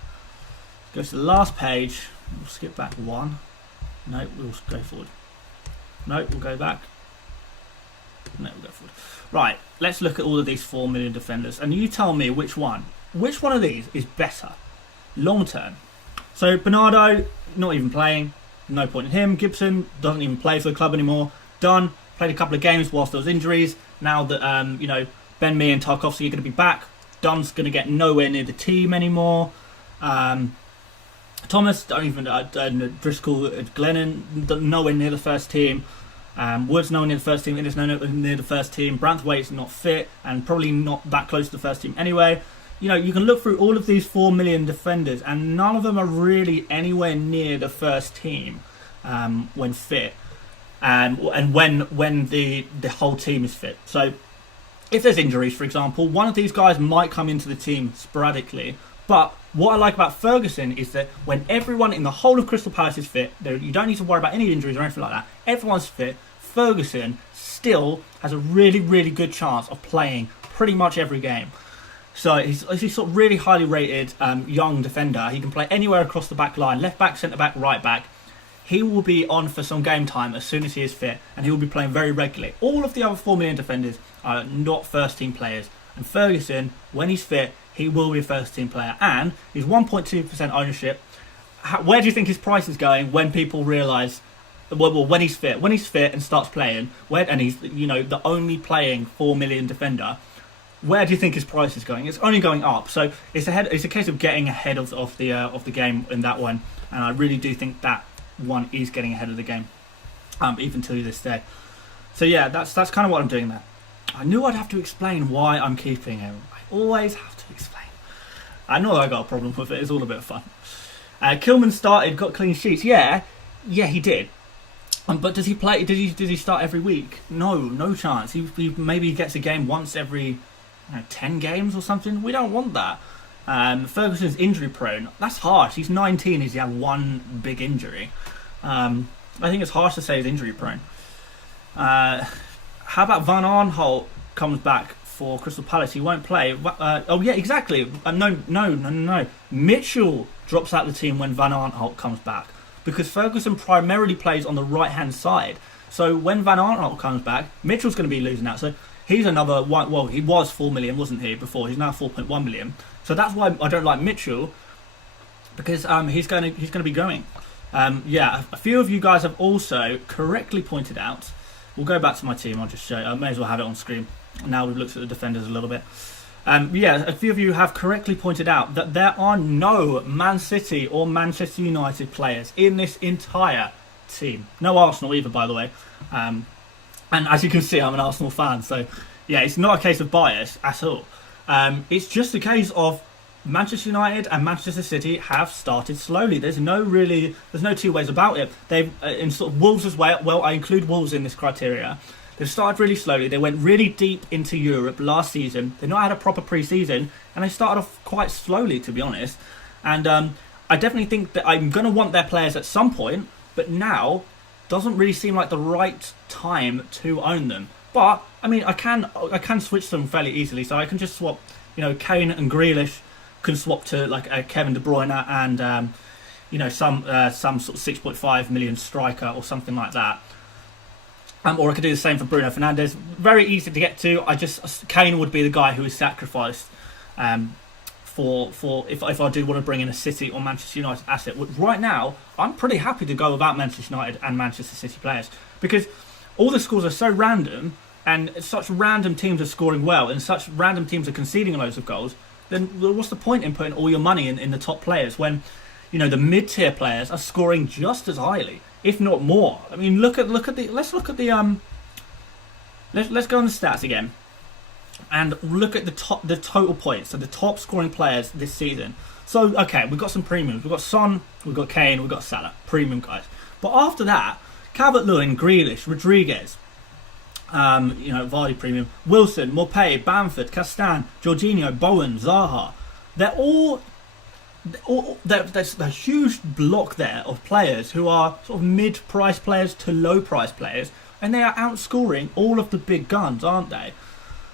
Go to the last page. We'll skip back one. No, we'll go forward. No, we'll go back. No, we'll go forward. Right, let's look at all of these 4 million defenders, and you tell me which one of these is better long term. So Bernardo, not even playing, no point in him. Gibson doesn't even play for the club anymore. Dunn played a couple of games whilst there was injuries. Now that Ben Mee and Tarkovsky are going to be back, Dunn's going to get nowhere near the team anymore. Thomas, don't even Driscoll, Glennon, nowhere near the first team. Wood's nowhere near the first team. Innes nowhere near the first team. Branthwaite's not fit and probably not that close to the first team anyway. You know, you can look through all of these 4 million defenders, and none of them are really anywhere near the first team when fit, and when the whole team is fit. So, if there's injuries, for example, one of these guys might come into the team sporadically. But what I like about Ferguson is that when everyone in the whole of Crystal Palace is fit, you don't need to worry about any injuries or anything like that. Everyone's fit. Ferguson still has a really, really good chance of playing pretty much every game. So he's sort of really highly rated young defender. He can play anywhere across the back line, left back, centre back, right back. He will be on for some game time as soon as he is fit, and he will be playing very regularly. All of the other 4 million defenders are not first team players, and Ferguson, when he's fit, he will be a first team player, and he's 1.2% ownership. Where do you think his price is going when people realise, well, when he's fit and starts playing, and he's the only playing 4 million defender? Where do you think his price is going? It's only going up. So it's a case of getting ahead of the game in that one, and I really do think that one is getting ahead of the game, even to this day. So yeah, that's kind of what I'm doing there. I knew I'd have to explain why I'm keeping him. I always have to explain. I know I got a problem with it. It's all a bit of fun. Kilman started, got clean sheets. Yeah, he did. But does he play? Did he start every week? No chance. He maybe gets a game once every 10 games or something. We don't want that. Ferguson's injury prone. That's harsh. He's 19. He's had one big injury. I think it's harsh to say he's injury prone. How about Van Aanholt comes back for Crystal Palace? He won't play. Oh yeah, exactly. No. Mitchell drops out the team when Van Aanholt comes back, because Ferguson primarily plays on the right hand side. So when Van Aanholt comes back, Mitchell's going to be losing out. So he's another one. Well, he was 4 million, wasn't he, before? He's now 4.1 million. So that's why I don't like Mitchell, because he's going to be going. A few of you guys have also correctly pointed out. We'll go back to my team. I'll just show you. I may as well have it on screen. Now we've looked at the defenders a little bit. A few of you have correctly pointed out that there are no Man City or Manchester United players in this entire team. No Arsenal either, by the way. And as you can see, I'm an Arsenal fan. So, yeah, it's not a case of bias at all. It's just a case of Manchester United and Manchester City have started slowly. There's no two ways about it. They've in sort of Wolves as well. Well, I include Wolves in this criteria. They've started really slowly. They went really deep into Europe last season. They've not had a proper pre-season, and they started off quite slowly, to be honest. And I definitely think that I'm going to want their players at some point, but now doesn't really seem like the right time to own them. But I mean, I can switch them fairly easily, so I can just swap. Kane and Grealish can swap to like Kevin De Bruyne and some sort of 6.5 million striker or something like that. Or I could do the same for Bruno Fernandes. Very easy to get to. Kane would be the guy who is sacrificed for if I do want to bring in a City or Manchester United asset. Right now, I'm pretty happy to go without Manchester United and Manchester City players because all the scores are so random and such random teams are scoring well and such random teams are conceding loads of goals. Then what's the point in putting all your money in the top players when the mid-tier players are scoring just as highly, if not more? I mean, let's go on the stats again and look at the total points. So the top scoring players this season. So okay, we've got some premiums. We've got Son, we've got Kane, we've got Salah, premium guys. But after that, Calvert-Lewin, Grealish, Rodriguez, Vardy premium, Wilson, Maupay, Bamford, Castan, Jorginho, Bowen, Zaha. There's a huge block there of players who are sort of mid-price players to low-price players, and they are outscoring all of the big guns, aren't they?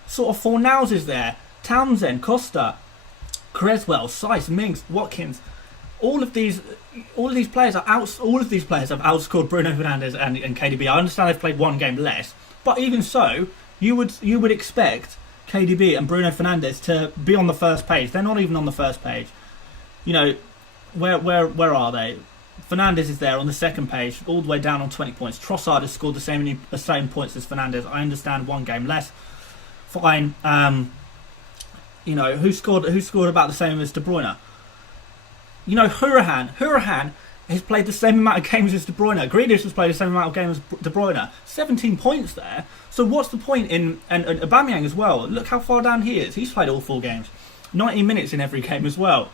Sort of Fornals is there, Townsend, Costa, Creswell, Saiss, Mings, Watkins. All of these players have outscored Bruno Fernandes and KDB. I understand they've played one game less. But even so, you would expect KDB and Bruno Fernandes to be on the first page. They're not even on the first page. Where are they? Fernandes is there on the second page, all the way down on 20 points. Trossard has scored the same points as Fernandes. I understand one game less. Fine. Who scored about the same as De Bruyne? Hurahan has played the same amount of games as De Bruyne. Grealish has played the same amount of games as De Bruyne. 17 points there. So what's the point in... And Aubameyang as well. Look how far down he is. He's played all 4 games. 90 minutes in every game as well.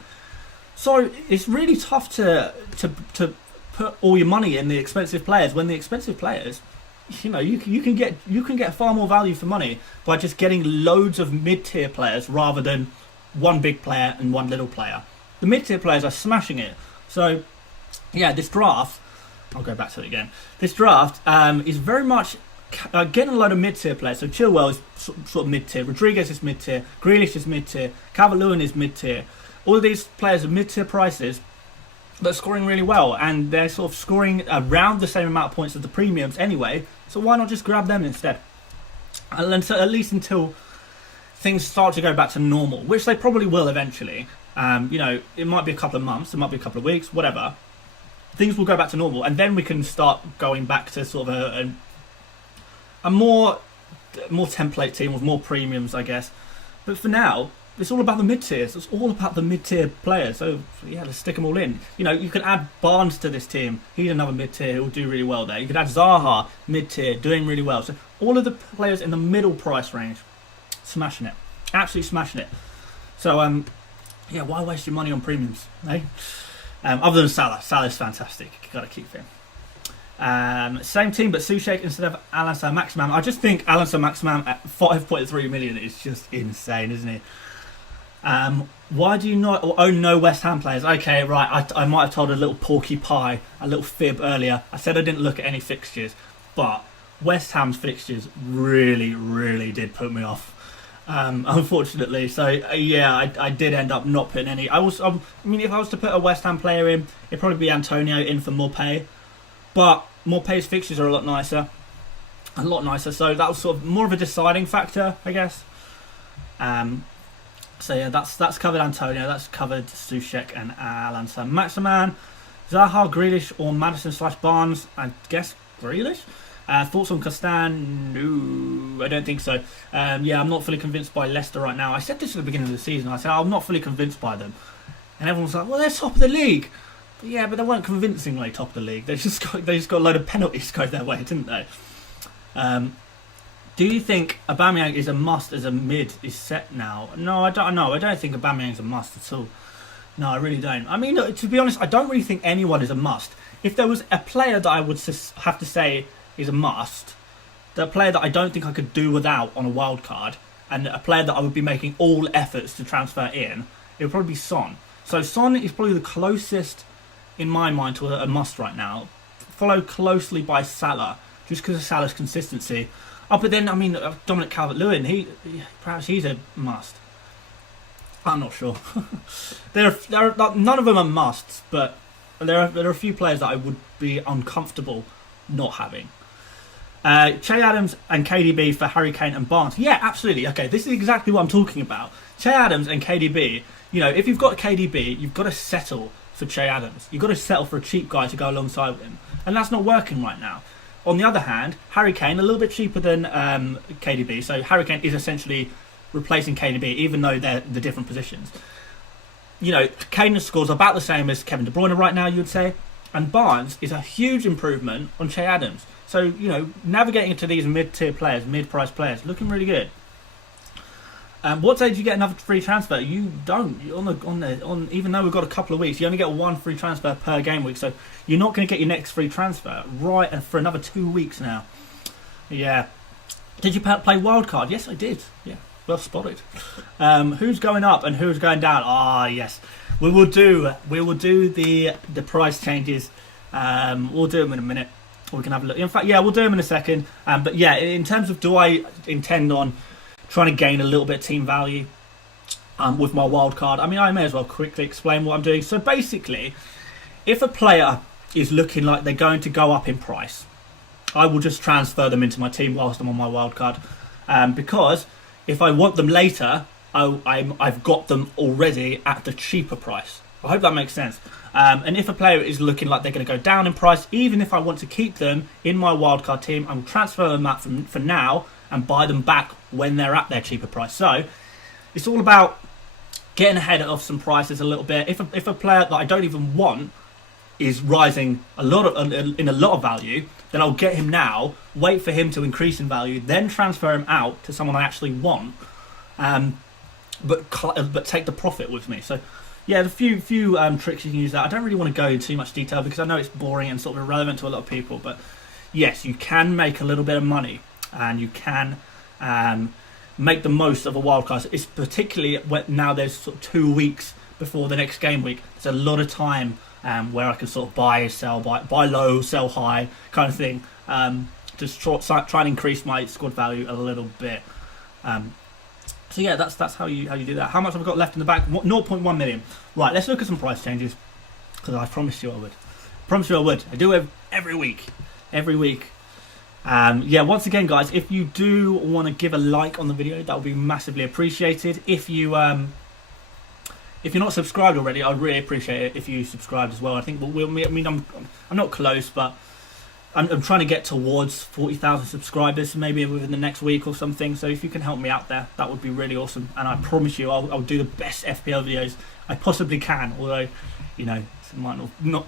So it's really tough to put all your money in the expensive players when the expensive players... you can get far more value for money by just getting loads of mid-tier players rather than one big player and one little player. The mid-tier players are smashing it. So... yeah, this draft, I'll go back to it again. This draft is very much getting a load of mid-tier players. So Chilwell is sort of mid-tier, Rodriguez is mid-tier, Grealish is mid-tier, Calvert-Lewin is mid-tier. All of these players are mid-tier prices that are scoring really well, and they're sort of scoring around the same amount of points as the premiums anyway. So why not just grab them instead? And so at least until things start to go back to normal, which they probably will eventually. It might be a couple of months, it might be a couple of weeks, whatever. Things will go back to normal, and then we can start going back to sort of a more template team with more premiums, I guess. But for now, it's all about the mid-tiers. It's all about the mid-tier players. So yeah, let's stick them all in. You could add Barnes to this team. He's another mid-tier who will do really well there. You could add Zaha, mid-tier, doing really well. So all of the players in the middle price range, smashing it, absolutely smashing it. So yeah, why waste your money on premiums, eh? Other than Salah. Salah's fantastic. You've got to keep him. Same team, but Soucek instead of Alan Saint-Maximin. I just think Alan Saint-Maximin at 5.3 million is just insane, isn't he? Why do you not own no West Ham players? Okay, right. I might have told a little porky pie, a little fib earlier. I said I didn't look at any fixtures, but West Ham's fixtures really, really did put me off. Unfortunately, so yeah, I did end up not putting any. If I was to put a West Ham player in, it'd probably be Antonio in for Maupay, but Maupay's fixtures are a lot nicer. So that was sort of more of a deciding factor, I guess. So yeah, that's covered Antonio, that's covered Soucek and Alan Saint-Maximin. Zaha, Grealish, or Maddison/Barnes. I guess Grealish. Thoughts on Castan? No, I don't think so. Yeah, I'm not fully convinced by Leicester right now. I said this at the beginning of the season. I said I'm not fully convinced by them, and everyone's like, "Well, they're top of the league." But yeah, but they weren't convincingly top of the league. They just got a load of penalties go their way, didn't they? Do you think Aubameyang is a must as a mid is set now? No, I don't know. I don't think Aubameyang's a must at all. No, I really don't. I mean, look, to be honest, I don't really think anyone is a must. If there was a player that I would have to say is a must, the player that I don't think I could do without on a wild card, and a player that I would be making all efforts to transfer in, it would probably be Son. So Son is probably the closest, in my mind, to a must right now. Followed closely by Salah, just because of Salah's consistency. Oh, but then, I mean, Dominic Calvert-Lewin, perhaps he's a must. I'm not sure. None of them are musts, but there are a few players that I would be uncomfortable not having. Che Adams and KDB for Harry Kane and Barnes. Yeah, absolutely. Okay, this is exactly what I'm talking about. Che Adams and KDB, you know, if you've got KDB, you've got to settle for Che Adams. You've got to settle for a cheap guy to go alongside with him. And that's not working right now. On the other hand, Harry Kane, a little bit cheaper than KDB. So Harry Kane is essentially replacing KDB, even though they're the different positions. You know, Kane's scores about the same as Kevin De Bruyne right now, you would say. And Barnes is a huge improvement on Che Adams. So, you know, navigating into these mid-tier players, mid-price players, looking really good. What day do you get another free transfer? You don't. Even though we've got a couple of weeks, you only get one free transfer per game week. So you're not going to get your next free transfer right for another 2 weeks now. Yeah. Did you play Wildcard? Yes, I did. Yeah. Well spotted. Who's going up and who's going down? Ah, yes. We will do the price changes. We'll do them in a minute. We can have a look. In fact, yeah, we'll do them in a second. But yeah, in terms of do I intend on trying to gain a little bit of team value with my wild card, I mean, I may as well quickly explain what I'm doing. So basically, if a player is looking like they're going to go up in price, I will just transfer them into my team whilst I'm on my wild card, because if I want them later, I've got them already at the cheaper price. I hope that makes sense. And if a player is looking like they're going to go down in price, even if I want to keep them in my wildcard team, I'm transferring them out for now and buy them back when they're at their cheaper price. So it's all about getting ahead of some prices a little bit. If a player that I don't even want is rising in a lot of value, then I'll get him now, wait for him to increase in value, then transfer him out to someone I actually want, but take the profit with me. So yeah, the few tricks you can use that. I don't really want to go into too much detail because I know it's boring and sort of irrelevant to a lot of people, but yes, you can make a little bit of money and you can make the most of a wildcard. It's particularly now there's sort of 2 weeks before the next game week. There's a lot of time where I can sort of buy, sell, buy low, sell high kind of thing. Just try and increase my squad value a little bit. So yeah, that's how you do that. How much have I got left in the bank? 0.1 million. Right, let's look at some price changes because I promised you I would. I do it every week. Yeah, once again, guys, if you do want to give a like on the video, that would be massively appreciated. If you're not subscribed already, I'd really appreciate it if you subscribed as well. I think I'm not close, but I'm trying to get towards 40,000 subscribers, maybe within the next week or something. So if you can help me out there, that would be really awesome. And I promise you, I'll do the best FPL videos I possibly can. Although, you know, it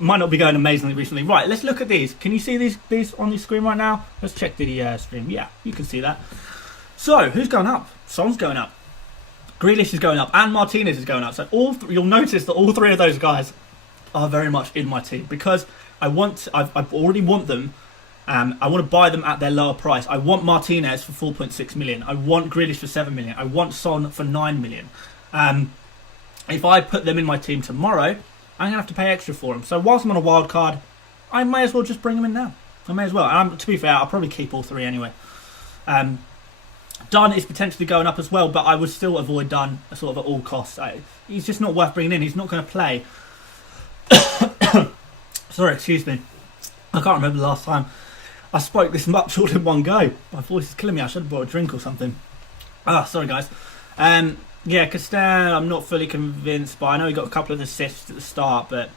might not be going amazingly recently. Right, let's look at these. Can you see these on the screen right now? Let's check the stream. Yeah, you can see that. So who's going up? Son's going up. Grealish is going up, and Martinez is going up. So you'll notice that all three of those guys are very much in my team because I already want them. I want to buy them at their lower price. I want Martinez for 4.6 million. I want Grealish for 7 million. I want Son for 9 million. If I put them in my team tomorrow, I'm going to have to pay extra for them. So whilst I'm on a wild card, I may as well just bring them in now. I may as well. And to be fair, I'll probably keep all three anyway. Dunn is potentially going up as well, but I would still avoid Dunn sort of at all costs. He's just not worth bringing in. He's not going to play. Sorry, excuse me. I can't remember the last time I spoke this much all in one go. My voice is killing me. I should have brought a drink or something. Sorry, guys. Yeah, Castan, I'm not fully convinced, but I know he got a couple of assists at the start, but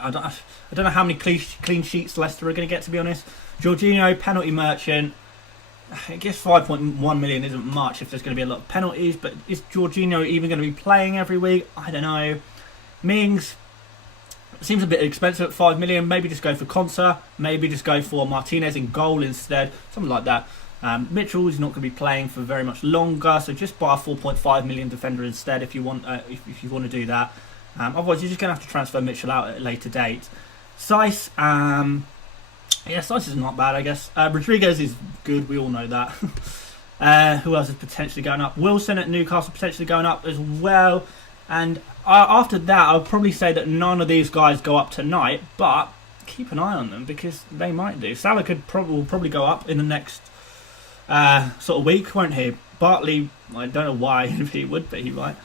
I don't know how many clean sheets Leicester are going to get, to be honest. Jorginho, penalty merchant. I guess 5.1 million isn't much if there's going to be a lot of penalties, but is Jorginho even going to be playing every week? I don't know. Mings seems a bit expensive at 5 million. Maybe just go for Konsa. Maybe just go for Martinez in goal instead. Something like that. Mitchell is not going to be playing for very much longer, so just buy a 4.5 million defender instead if you want if you want to do that. Otherwise, you're just going to have to transfer Mitchell out at a later date. Seiss, Seiss is not bad, I guess. Rodriguez is good, we all know that. Who else is potentially going up? Wilson at Newcastle potentially going up as well. And after that, I would probably say that none of these guys go up tonight, but keep an eye on them because they might do. Salah will probably go up in the next sort of week, won't he? Bartley, I don't know why he would, but he might.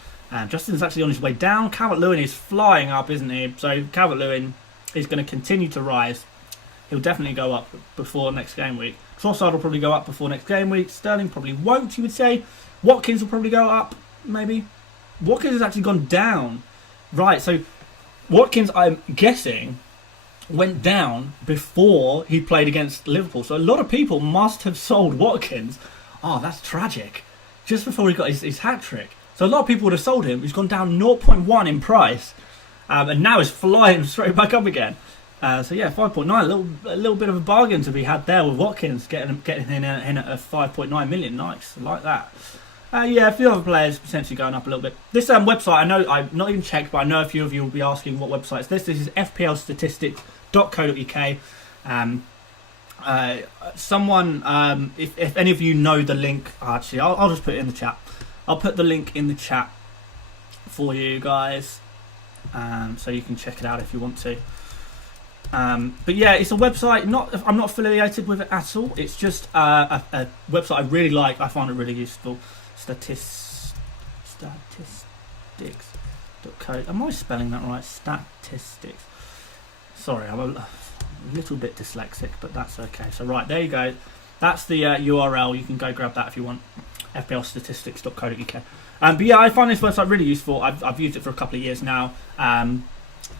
Justin's actually on his way down. Calvert-Lewin is flying up, isn't he? So Calvert-Lewin is going to continue to rise. He'll definitely go up before next game week. Trossard will probably go up before next game week. Sterling probably won't, you would say. Watkins will probably go up, maybe. Watkins has actually gone down. Right, so Watkins, I'm guessing, went down before he played against Liverpool. So a lot of people must have sold Watkins. Oh, that's tragic. Just before he got his hat-trick. So a lot of people would have sold him. He's gone down 0.1 in price. And now is flying straight back up again. So yeah, 5.9, a little bit of a bargain to be had there with Watkins getting in at a 5.9 million. Nice, I like that. Yeah, a few other players potentially going up a little bit. This website, I know I've not even checked, but I know a few of you will be asking what website is this. This is fplstatistics.co.uk. Someone, if any of you know the link, actually, I'll just put it in the chat. I'll put the link in the chat for you guys, so you can check it out if you want to. But yeah, it's a website. I'm not affiliated with it at all. It's just a website I really like. I find it really useful. Statistics.co. Am I spelling that right? Statistics. Sorry, I'm a little bit dyslexic, but that's okay. So right, there you go. That's the URL. You can go grab that if you want. fplstatistics.co.uk. But yeah, I find this website really useful. I've used it for a couple of years now.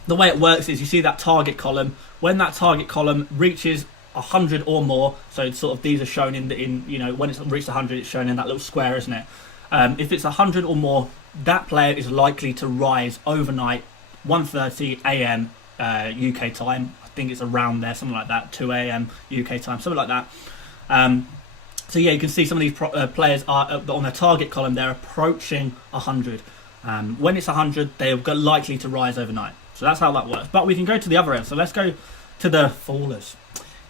The way it works is you see that target column. When that target column reaches 100 or more, so it's sort of these are shown in when it's reached 100, it's shown in that little square, isn't it? If it's 100 or more, that player is likely to rise overnight, 1:30 a.m. UK time. I think it's around there, something like that, 2 a.m. UK time, something like that. So yeah, you can see some of these players are on their target column. They're approaching 100. When it's 100, they are likely to rise overnight. So that's how that works. But we can go to the other end. So let's go to the fallers.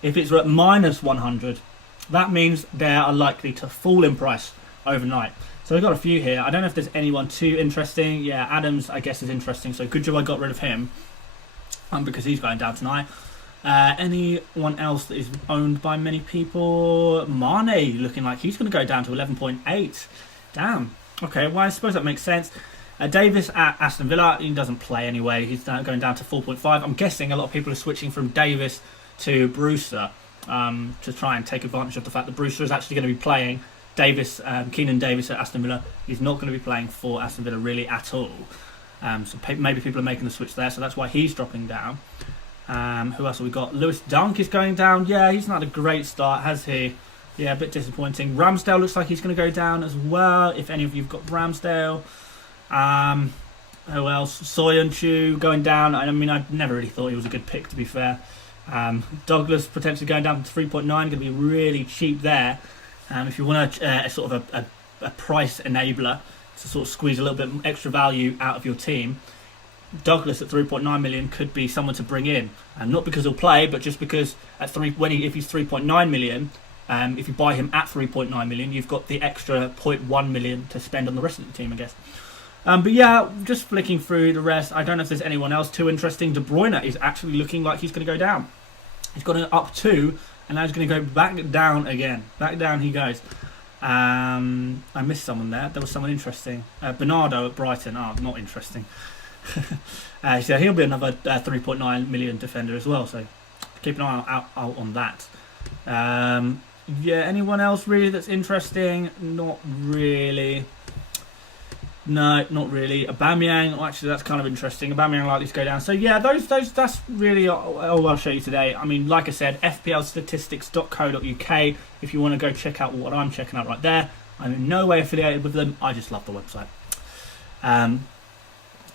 If it's at minus 100, that means they are likely to fall in price overnight. So we've got a few here. I don't know if there's anyone too interesting. Yeah, Adams, I guess, is interesting. So good job I got rid of him because he's going down tonight. Anyone else that is owned by many people? Mane looking like he's going to go down to 11.8. Damn. Okay, well, I suppose that makes sense. Davis at Aston Villa, he doesn't play anyway. He's going down to 4.5. I'm guessing a lot of people are switching from Davis to Brewster to try and take advantage of the fact that Brewster is actually going to be playing. Keenan Davis at Aston Villa, he's not going to be playing for Aston Villa really at all. So maybe people are making the switch there, so that's why he's dropping down. Who else have we got? Lewis Dunk is going down. Yeah, he's not had a great start, has he? Yeah, a bit disappointing. Ramsdale looks like he's going to go down as well, if any of you have got Ramsdale. Who else? Soyuncu going down. I mean, I never really thought he was a good pick, to be fair. Douglas potentially going down to 3.9, going to be really cheap there. If you want a sort of a price enabler to sort of squeeze a little bit extra value out of your team, Douglas at 3.9 million could be someone to bring in, and not because he'll play, but just because if he's 3.9 million, if you buy him at 3.9 million, you've got the extra 0.1 million to spend on the rest of the team, I guess. But yeah, just flicking through the rest, I don't know if there's anyone else too interesting. De Bruyne is actually looking like he's going to go down. He's got an up 2, and now he's going to go back down again. Back down he goes. I missed someone there. There was someone interesting. Bernardo at Brighton. Oh, not interesting. So he'll be another 3.9 million defender as well. So keep an eye out on that. Yeah, anyone else really that's interesting? Not really. No, not really. Aubameyang, actually, that's kind of interesting. Aubameyang likely to go down. So yeah, that's really all I'll show you today. I mean, like I said, fplstatistics.co.uk. If you want to go check out what I'm checking out right there, I'm in no way affiliated with them. I just love the website.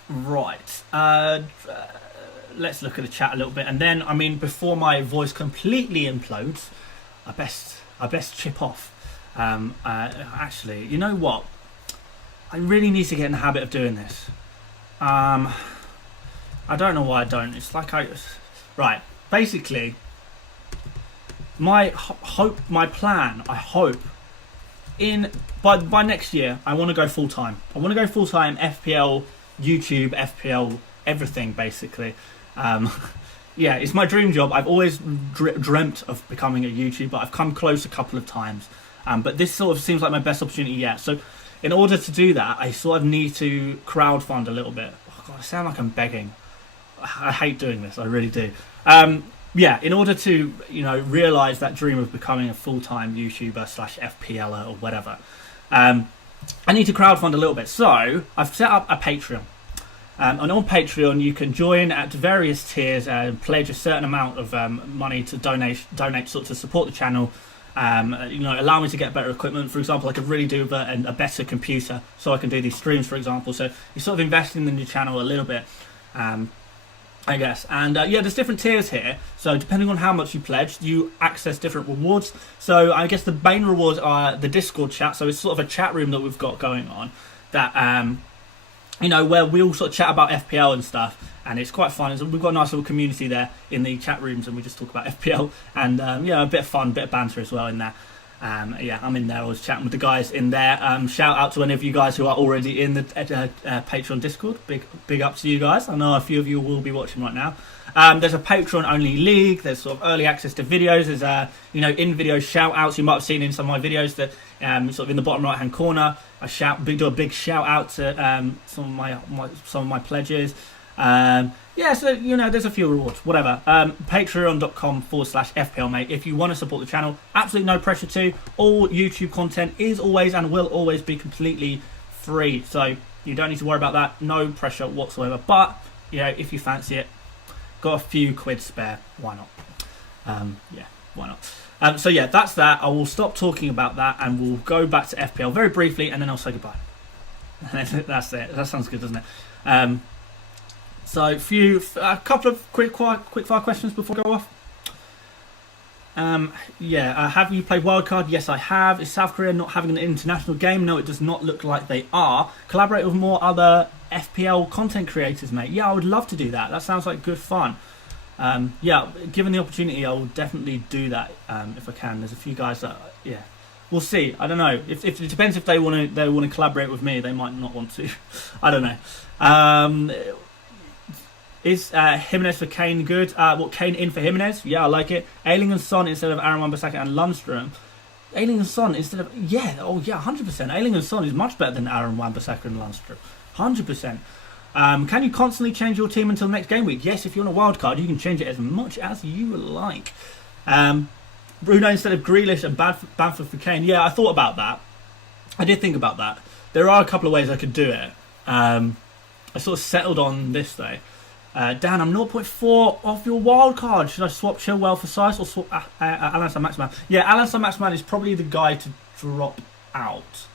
Right. Let's look at the chat a little bit, and then, I mean, before my voice completely implodes, I best chip off. Actually, you know what? I really need to get in the habit of doing this. I don't know why I don't. It's like right. Basically, my plan. I hope by next year, I want to go full time. I want to go full time FPL, YouTube, FPL, everything basically. Yeah, it's my dream job. I've always dreamt of becoming a YouTuber. I've come close a couple of times, but this sort of seems like my best opportunity yet. So, in order to do that, I sort of need to crowdfund a little bit. Oh God, I sound like I'm begging. I hate doing this. I really do. Yeah, in order to realise that dream of becoming a full-time YouTuber / FPLer or whatever, I need to crowdfund a little bit. So I've set up a Patreon. And on Patreon, you can join at various tiers and pledge a certain amount of money to donate sort of to support the channel. Allow me to get better equipment. For example, I could really do a better computer so I can do these streams, for example. So you're sort of investing in the channel a little bit, I guess. And yeah, there's different tiers here. So depending on how much you pledge, you access different rewards. So I guess the main rewards are the Discord chat. So it's sort of a chat room that we've got going on that where we all sort of chat about FPL and stuff, and it's quite fun. We've got a nice little community there in the chat rooms, and we just talk about FPL, and a bit of fun, bit of banter as well in there. Yeah, I'm in there, always chatting with the guys in there. Shout out to any of you guys who are already in the Patreon Discord. Big up to you guys. I know a few of you will be watching right now. There's a Patreon only league. There's sort of early access to videos. There's in-video shout outs you might have seen in some of my videos that sort of in the bottom right hand corner. Do a big shout out to some of my pledges. Yeah, so there's a few rewards, whatever. Patreon.com/FPLmate if you want to support the channel. Absolutely no pressure to. All YouTube content is always and will always be completely free, so you don't need to worry about that. No pressure whatsoever. But if you fancy it, got a few quid spare, why not? Yeah, why not? So yeah, that's that. I will stop talking about that and we'll go back to FPL very briefly, and then I'll say goodbye. That's it. That sounds good, doesn't it? So a couple of quick fire questions before I go off. Have you played Wildcard? Yes, I have. Is South Korea not having an international game? No, it does not look like they are. Collaborate with more other FPL content creators, mate. Yeah, I would love to do that. That sounds like good fun. Yeah, given the opportunity, I will definitely do that if I can. There's a few guys that, we'll see. I don't know. If it depends if they want to collaborate with me. They might not want to. I don't know. Is Jimenez for Kane good? Kane in for Jimenez? Yeah, I like it. Ayling and Son instead of Aaron Wan-Bissaka and Lundstrom. Ayling and Son instead of 100%. Ayling and Son is much better than Aaron Wan-Bissaka and Lundstrom. 100%. Can you constantly change your team until next game week? Yes, if you're on a wild card, you can change it as much as you like. Bruno instead of Grealish and Bamford for Kane. Yeah, I thought about that. I did think about that. There are a couple of ways I could do it. I sort of settled on this though. Dan, I'm 0.4 off your wild card. Should I swap Chilwell for Size or swap Alan Saint-Maximin? Yeah, Alan Saint-Maximin is probably the guy to drop out.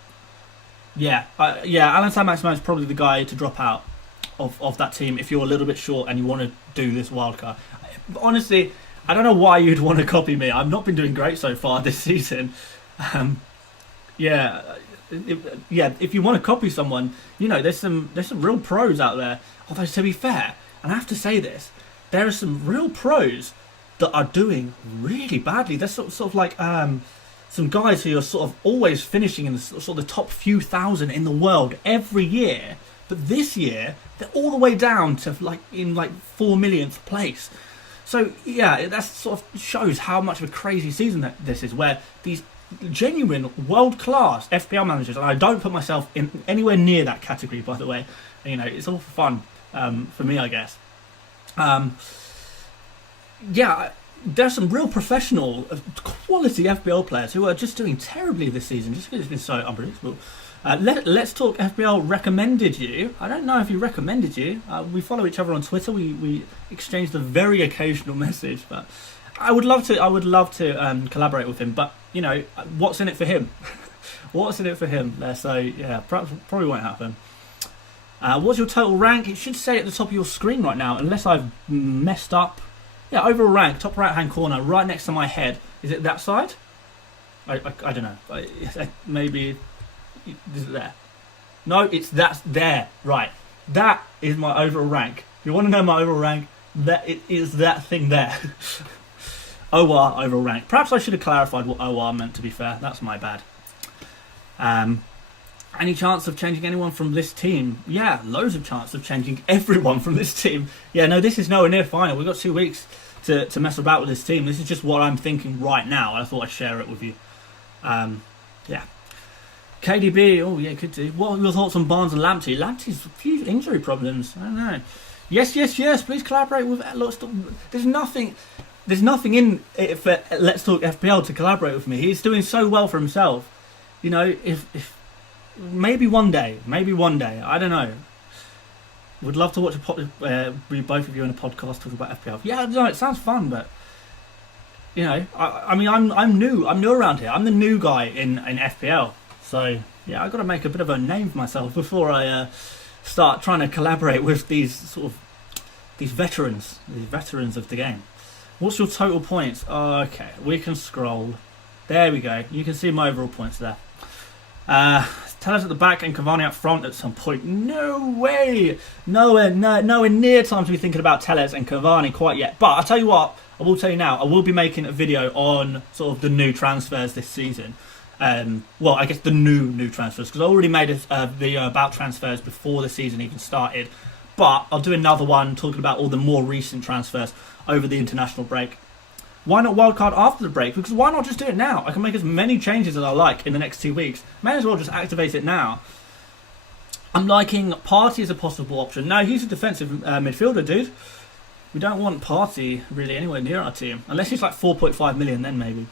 Yeah, Alan Saint-Maximin is probably the guy to drop out of that team if you're a little bit short and you want to do this wild card. Honestly, I don't know why you'd want to copy me. I've not been doing great so far this season. If you want to copy someone, there's some real pros out there. Although to be fair, and I have to say this, there are some real pros that are doing really badly. There's sort of like some guys who are sort of always finishing in the sort of the top few thousand in the world every year, but this year they're all the way down to in 4 millionth place. So yeah, that sort of shows how much of a crazy season that this is, where these genuine world-class FPL managers, and I don't put myself in anywhere near that category, by the way. It's all for fun for me, I guess. There's some real professional, quality FPL players who are just doing terribly this season, just because it's been so unpredictable. Let's talk FPL recommended you. I don't know if he recommended you. We follow each other on Twitter. We exchanged a very occasional message, but I would love to collaborate with him. But what's in it for him? What's in it for him? So yeah, probably won't happen. What's your total rank? It should say at the top of your screen right now, unless I've messed up. Yeah, overall rank, top right hand corner, right next to my head. Is it that side? I don't know. Maybe is it there? No, that's there. Right. That is my overall rank. If you want to know my overall rank, that it is that thing there. OR overall rank. Perhaps I should have clarified what OR meant, to be fair. That's my bad. Any chance of changing anyone from this team? Yeah, loads of chance of changing everyone from this team. Yeah, no, this is nowhere near final. We've got 2 weeks to mess about with this team. This is just what I'm thinking right now. I thought I'd share it with you. Yeah. KDB, oh yeah, could do. What are your thoughts on Barnes and Lamptey? Lamptey's a few injury problems. I don't know. Yes. Please collaborate with. There's nothing in it for Let's Talk FPL to collaborate with me. He's doing so well for himself. You know, if maybe one day, I don't know. Would love to watch both of you in a podcast talk about FPL. Yeah, no, it sounds fun, but you know, I mean, I'm new around here. I'm the new guy in FPL, so yeah, I've got to make a bit of a name for myself before I start trying to collaborate with these veterans of the game. What's your total points? Okay, we can scroll. There we go. You can see my overall points there. Tellers at the back and Cavani up front at some point. No way! Nowhere near time to be thinking about Tellers and Cavani quite yet. But I'll tell you what, I will tell you now, I will be making a video on sort of the new transfers this season. Well, I guess the new transfers, because I already made a video about transfers before the season even started. But I'll do another one talking about all the more recent transfers over the international break. Why not wildcard after the break? Because why not just do it now? I can make as many changes as I like in the next 2 weeks. May as well just activate it now. I'm liking Partey as a possible option. No, he's a defensive midfielder, dude. We don't want Partey really anywhere near our team. Unless he's like 4.5 million, then maybe.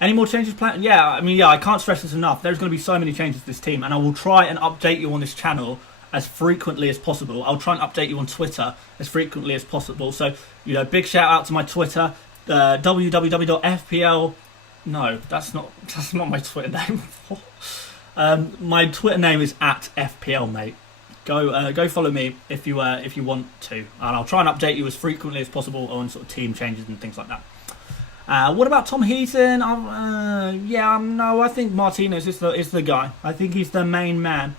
Any more changes planned? Yeah, I can't stress this enough. There's going to be so many changes to this team. And I will try and update you on this channel as frequently as possible. I'll try and update you on Twitter as frequently as possible. So, you know, big shout out to my Twitter. www.fpl. No, that's not my Twitter name. My Twitter name is @FPL, mate. Go follow me if you want to, and I'll try and update you as frequently as possible on sort of team changes and things like that. What about Tom Heaton? No, I think Martinez is the guy. I think he's the main man.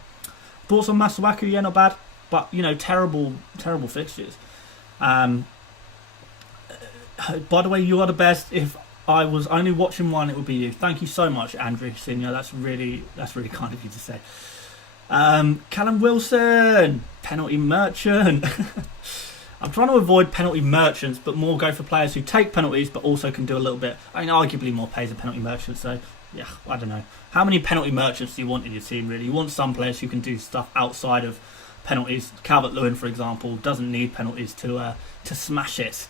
Thoughts on Masuaku? Yeah, not bad, but you know, terrible fixtures. By the way, you are the best. If I was only watching one, it would be you. Thank you so much, Andrew Senior. That's really kind of you to say. Callum Wilson, penalty merchant. I'm trying to avoid penalty merchants, but more go for players who take penalties, but also can do a little bit. I mean, arguably more pays a penalty merchant. So yeah, I don't know. How many penalty merchants do you want in your team? Really, you want some players who can do stuff outside of penalties. Calvert-Lewin, for example, doesn't need penalties to smash it.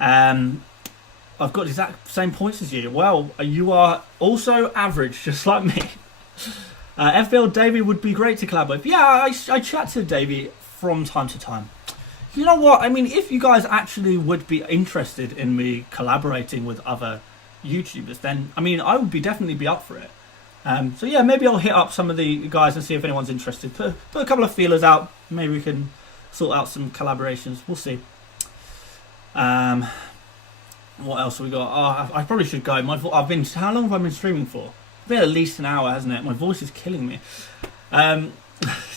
I've got the exact same points as you. Well, you are also average, just like me. FPL Davey would be great to collaborate with. Yeah, I chat to Davey from time to time. You know what? I mean, if you guys actually would be interested in me collaborating with other YouTubers, then, I mean, I would definitely be up for it. So yeah, maybe I'll hit up some of the guys and see if anyone's interested. Put a couple of feelers out. Maybe we can sort out some collaborations. We'll see. What else have we got? Oh, I probably should go. How long have I been streaming for? It's been at least an hour, hasn't it? My voice is killing me.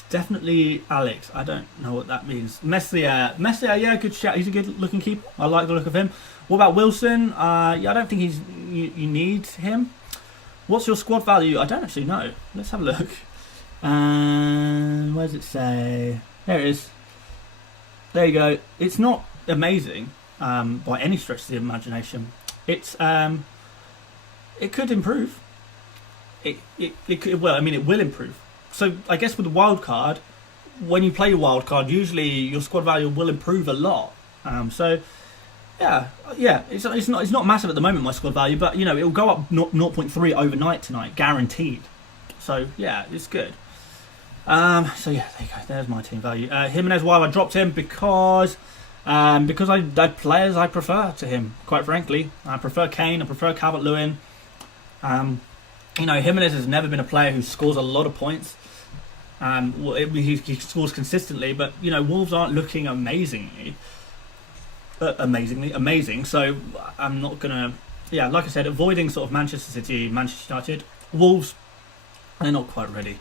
Definitely Alex. I don't know what that means. Messier, yeah, good shout. He's a good looking keeper. I like the look of him. What about Wilson? Yeah, I don't think you need him. What's your squad value? I don't actually know. Let's have a look. Where does it say? There it is. There you go. It's not amazing. By any stretch of the imagination, it could improve. It could, well, I mean, it will improve. So I guess with the wild card, when you play your wild card, usually your squad value will improve a lot. So yeah, it's not massive at the moment, my squad value, but you know, it will go up 0.3 overnight tonight, guaranteed. So yeah, it's good. So yeah, there you go. There's my team value. Jimenez, why have I dropped him? Because I players I prefer to him, quite frankly. I prefer Kane, I prefer Calvert-Lewin. You know, Jimenez has never been a player who scores a lot of points. He scores consistently, but you know, Wolves aren't looking amazing. So I'm not gonna yeah, like I said, avoiding sort of Manchester City, Manchester United, Wolves. They're not quite ready.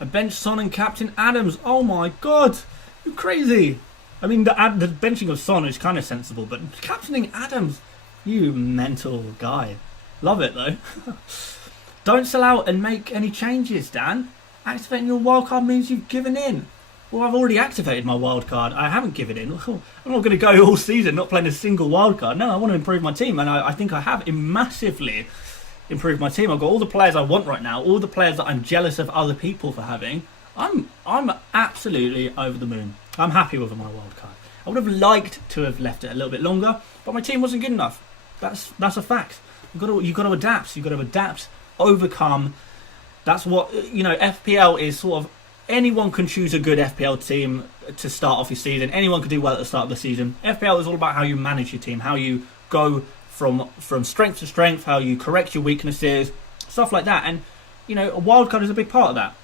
A bench Son and captain Adams. Oh my God, you're crazy. I mean, the benching of Son is kind of sensible, but captaining Adams, you mental guy. Love it though. Don't sell out and make any changes, Dan. Activating your wildcard means you've given in. Well, I've already activated my wildcard. I haven't given in. I'm not going to go all season not playing a single wildcard. No, I want to improve my team, and I think I have massively improved my team. I've got all the players I want right now, all the players that I'm jealous of other people for having. I'm absolutely over the moon. I'm happy with my wildcard. I would have liked to have left it a little bit longer, but my team wasn't good enough. That's a fact. You've got to adapt. You've got to adapt, overcome. That's what, FPL is sort of, anyone can choose a good FPL team to start off your season. Anyone can do well at the start of the season. FPL is all about how you manage your team, how you go from strength to strength, how you correct your weaknesses, stuff like that. And, a wildcard is a big part of that.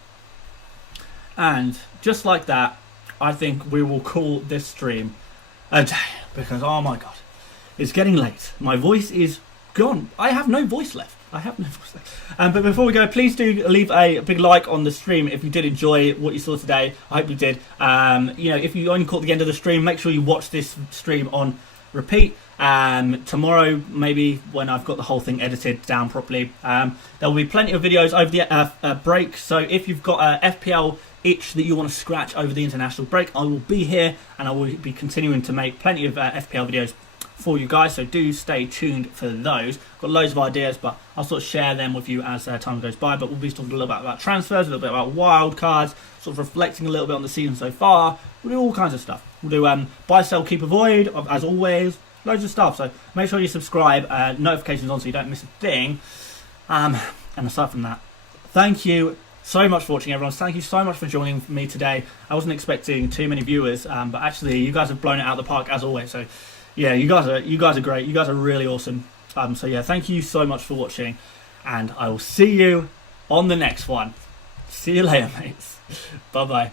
And just like that, I think we will call this stream a day. Because, oh my God, it's getting late. My voice is gone. I have no voice left. But before we go, please do leave a big like on the stream if you did enjoy what you saw today. I hope you did. If you only caught the end of the stream, make sure you watch this stream on repeat. Tomorrow, maybe when I've got the whole thing edited down properly, there will be plenty of videos over the break. So if you've got a FPL itch that you want to scratch over the international break, I will be here and I will be continuing to make plenty of FPL videos for you guys, so do stay tuned for those. Got loads of ideas, but I'll sort of share them with you as time goes by. But we'll be talking a little bit about transfers, a little bit about wild cards, sort of reflecting a little bit on the season so far. We'll do all kinds of stuff. We'll do buy, sell, keep, avoid, as always. Loads of stuff. So make sure you subscribe, notifications on so you don't miss a thing. And aside from that, thank you so much for watching, everyone. Thank you so much for joining me today. I wasn't expecting too many viewers, but actually you guys have blown it out of the park as always. So yeah, you guys are great. You guys are really awesome. So yeah, thank you so much for watching, and I will see you on the next one. See you later, mates. Bye bye.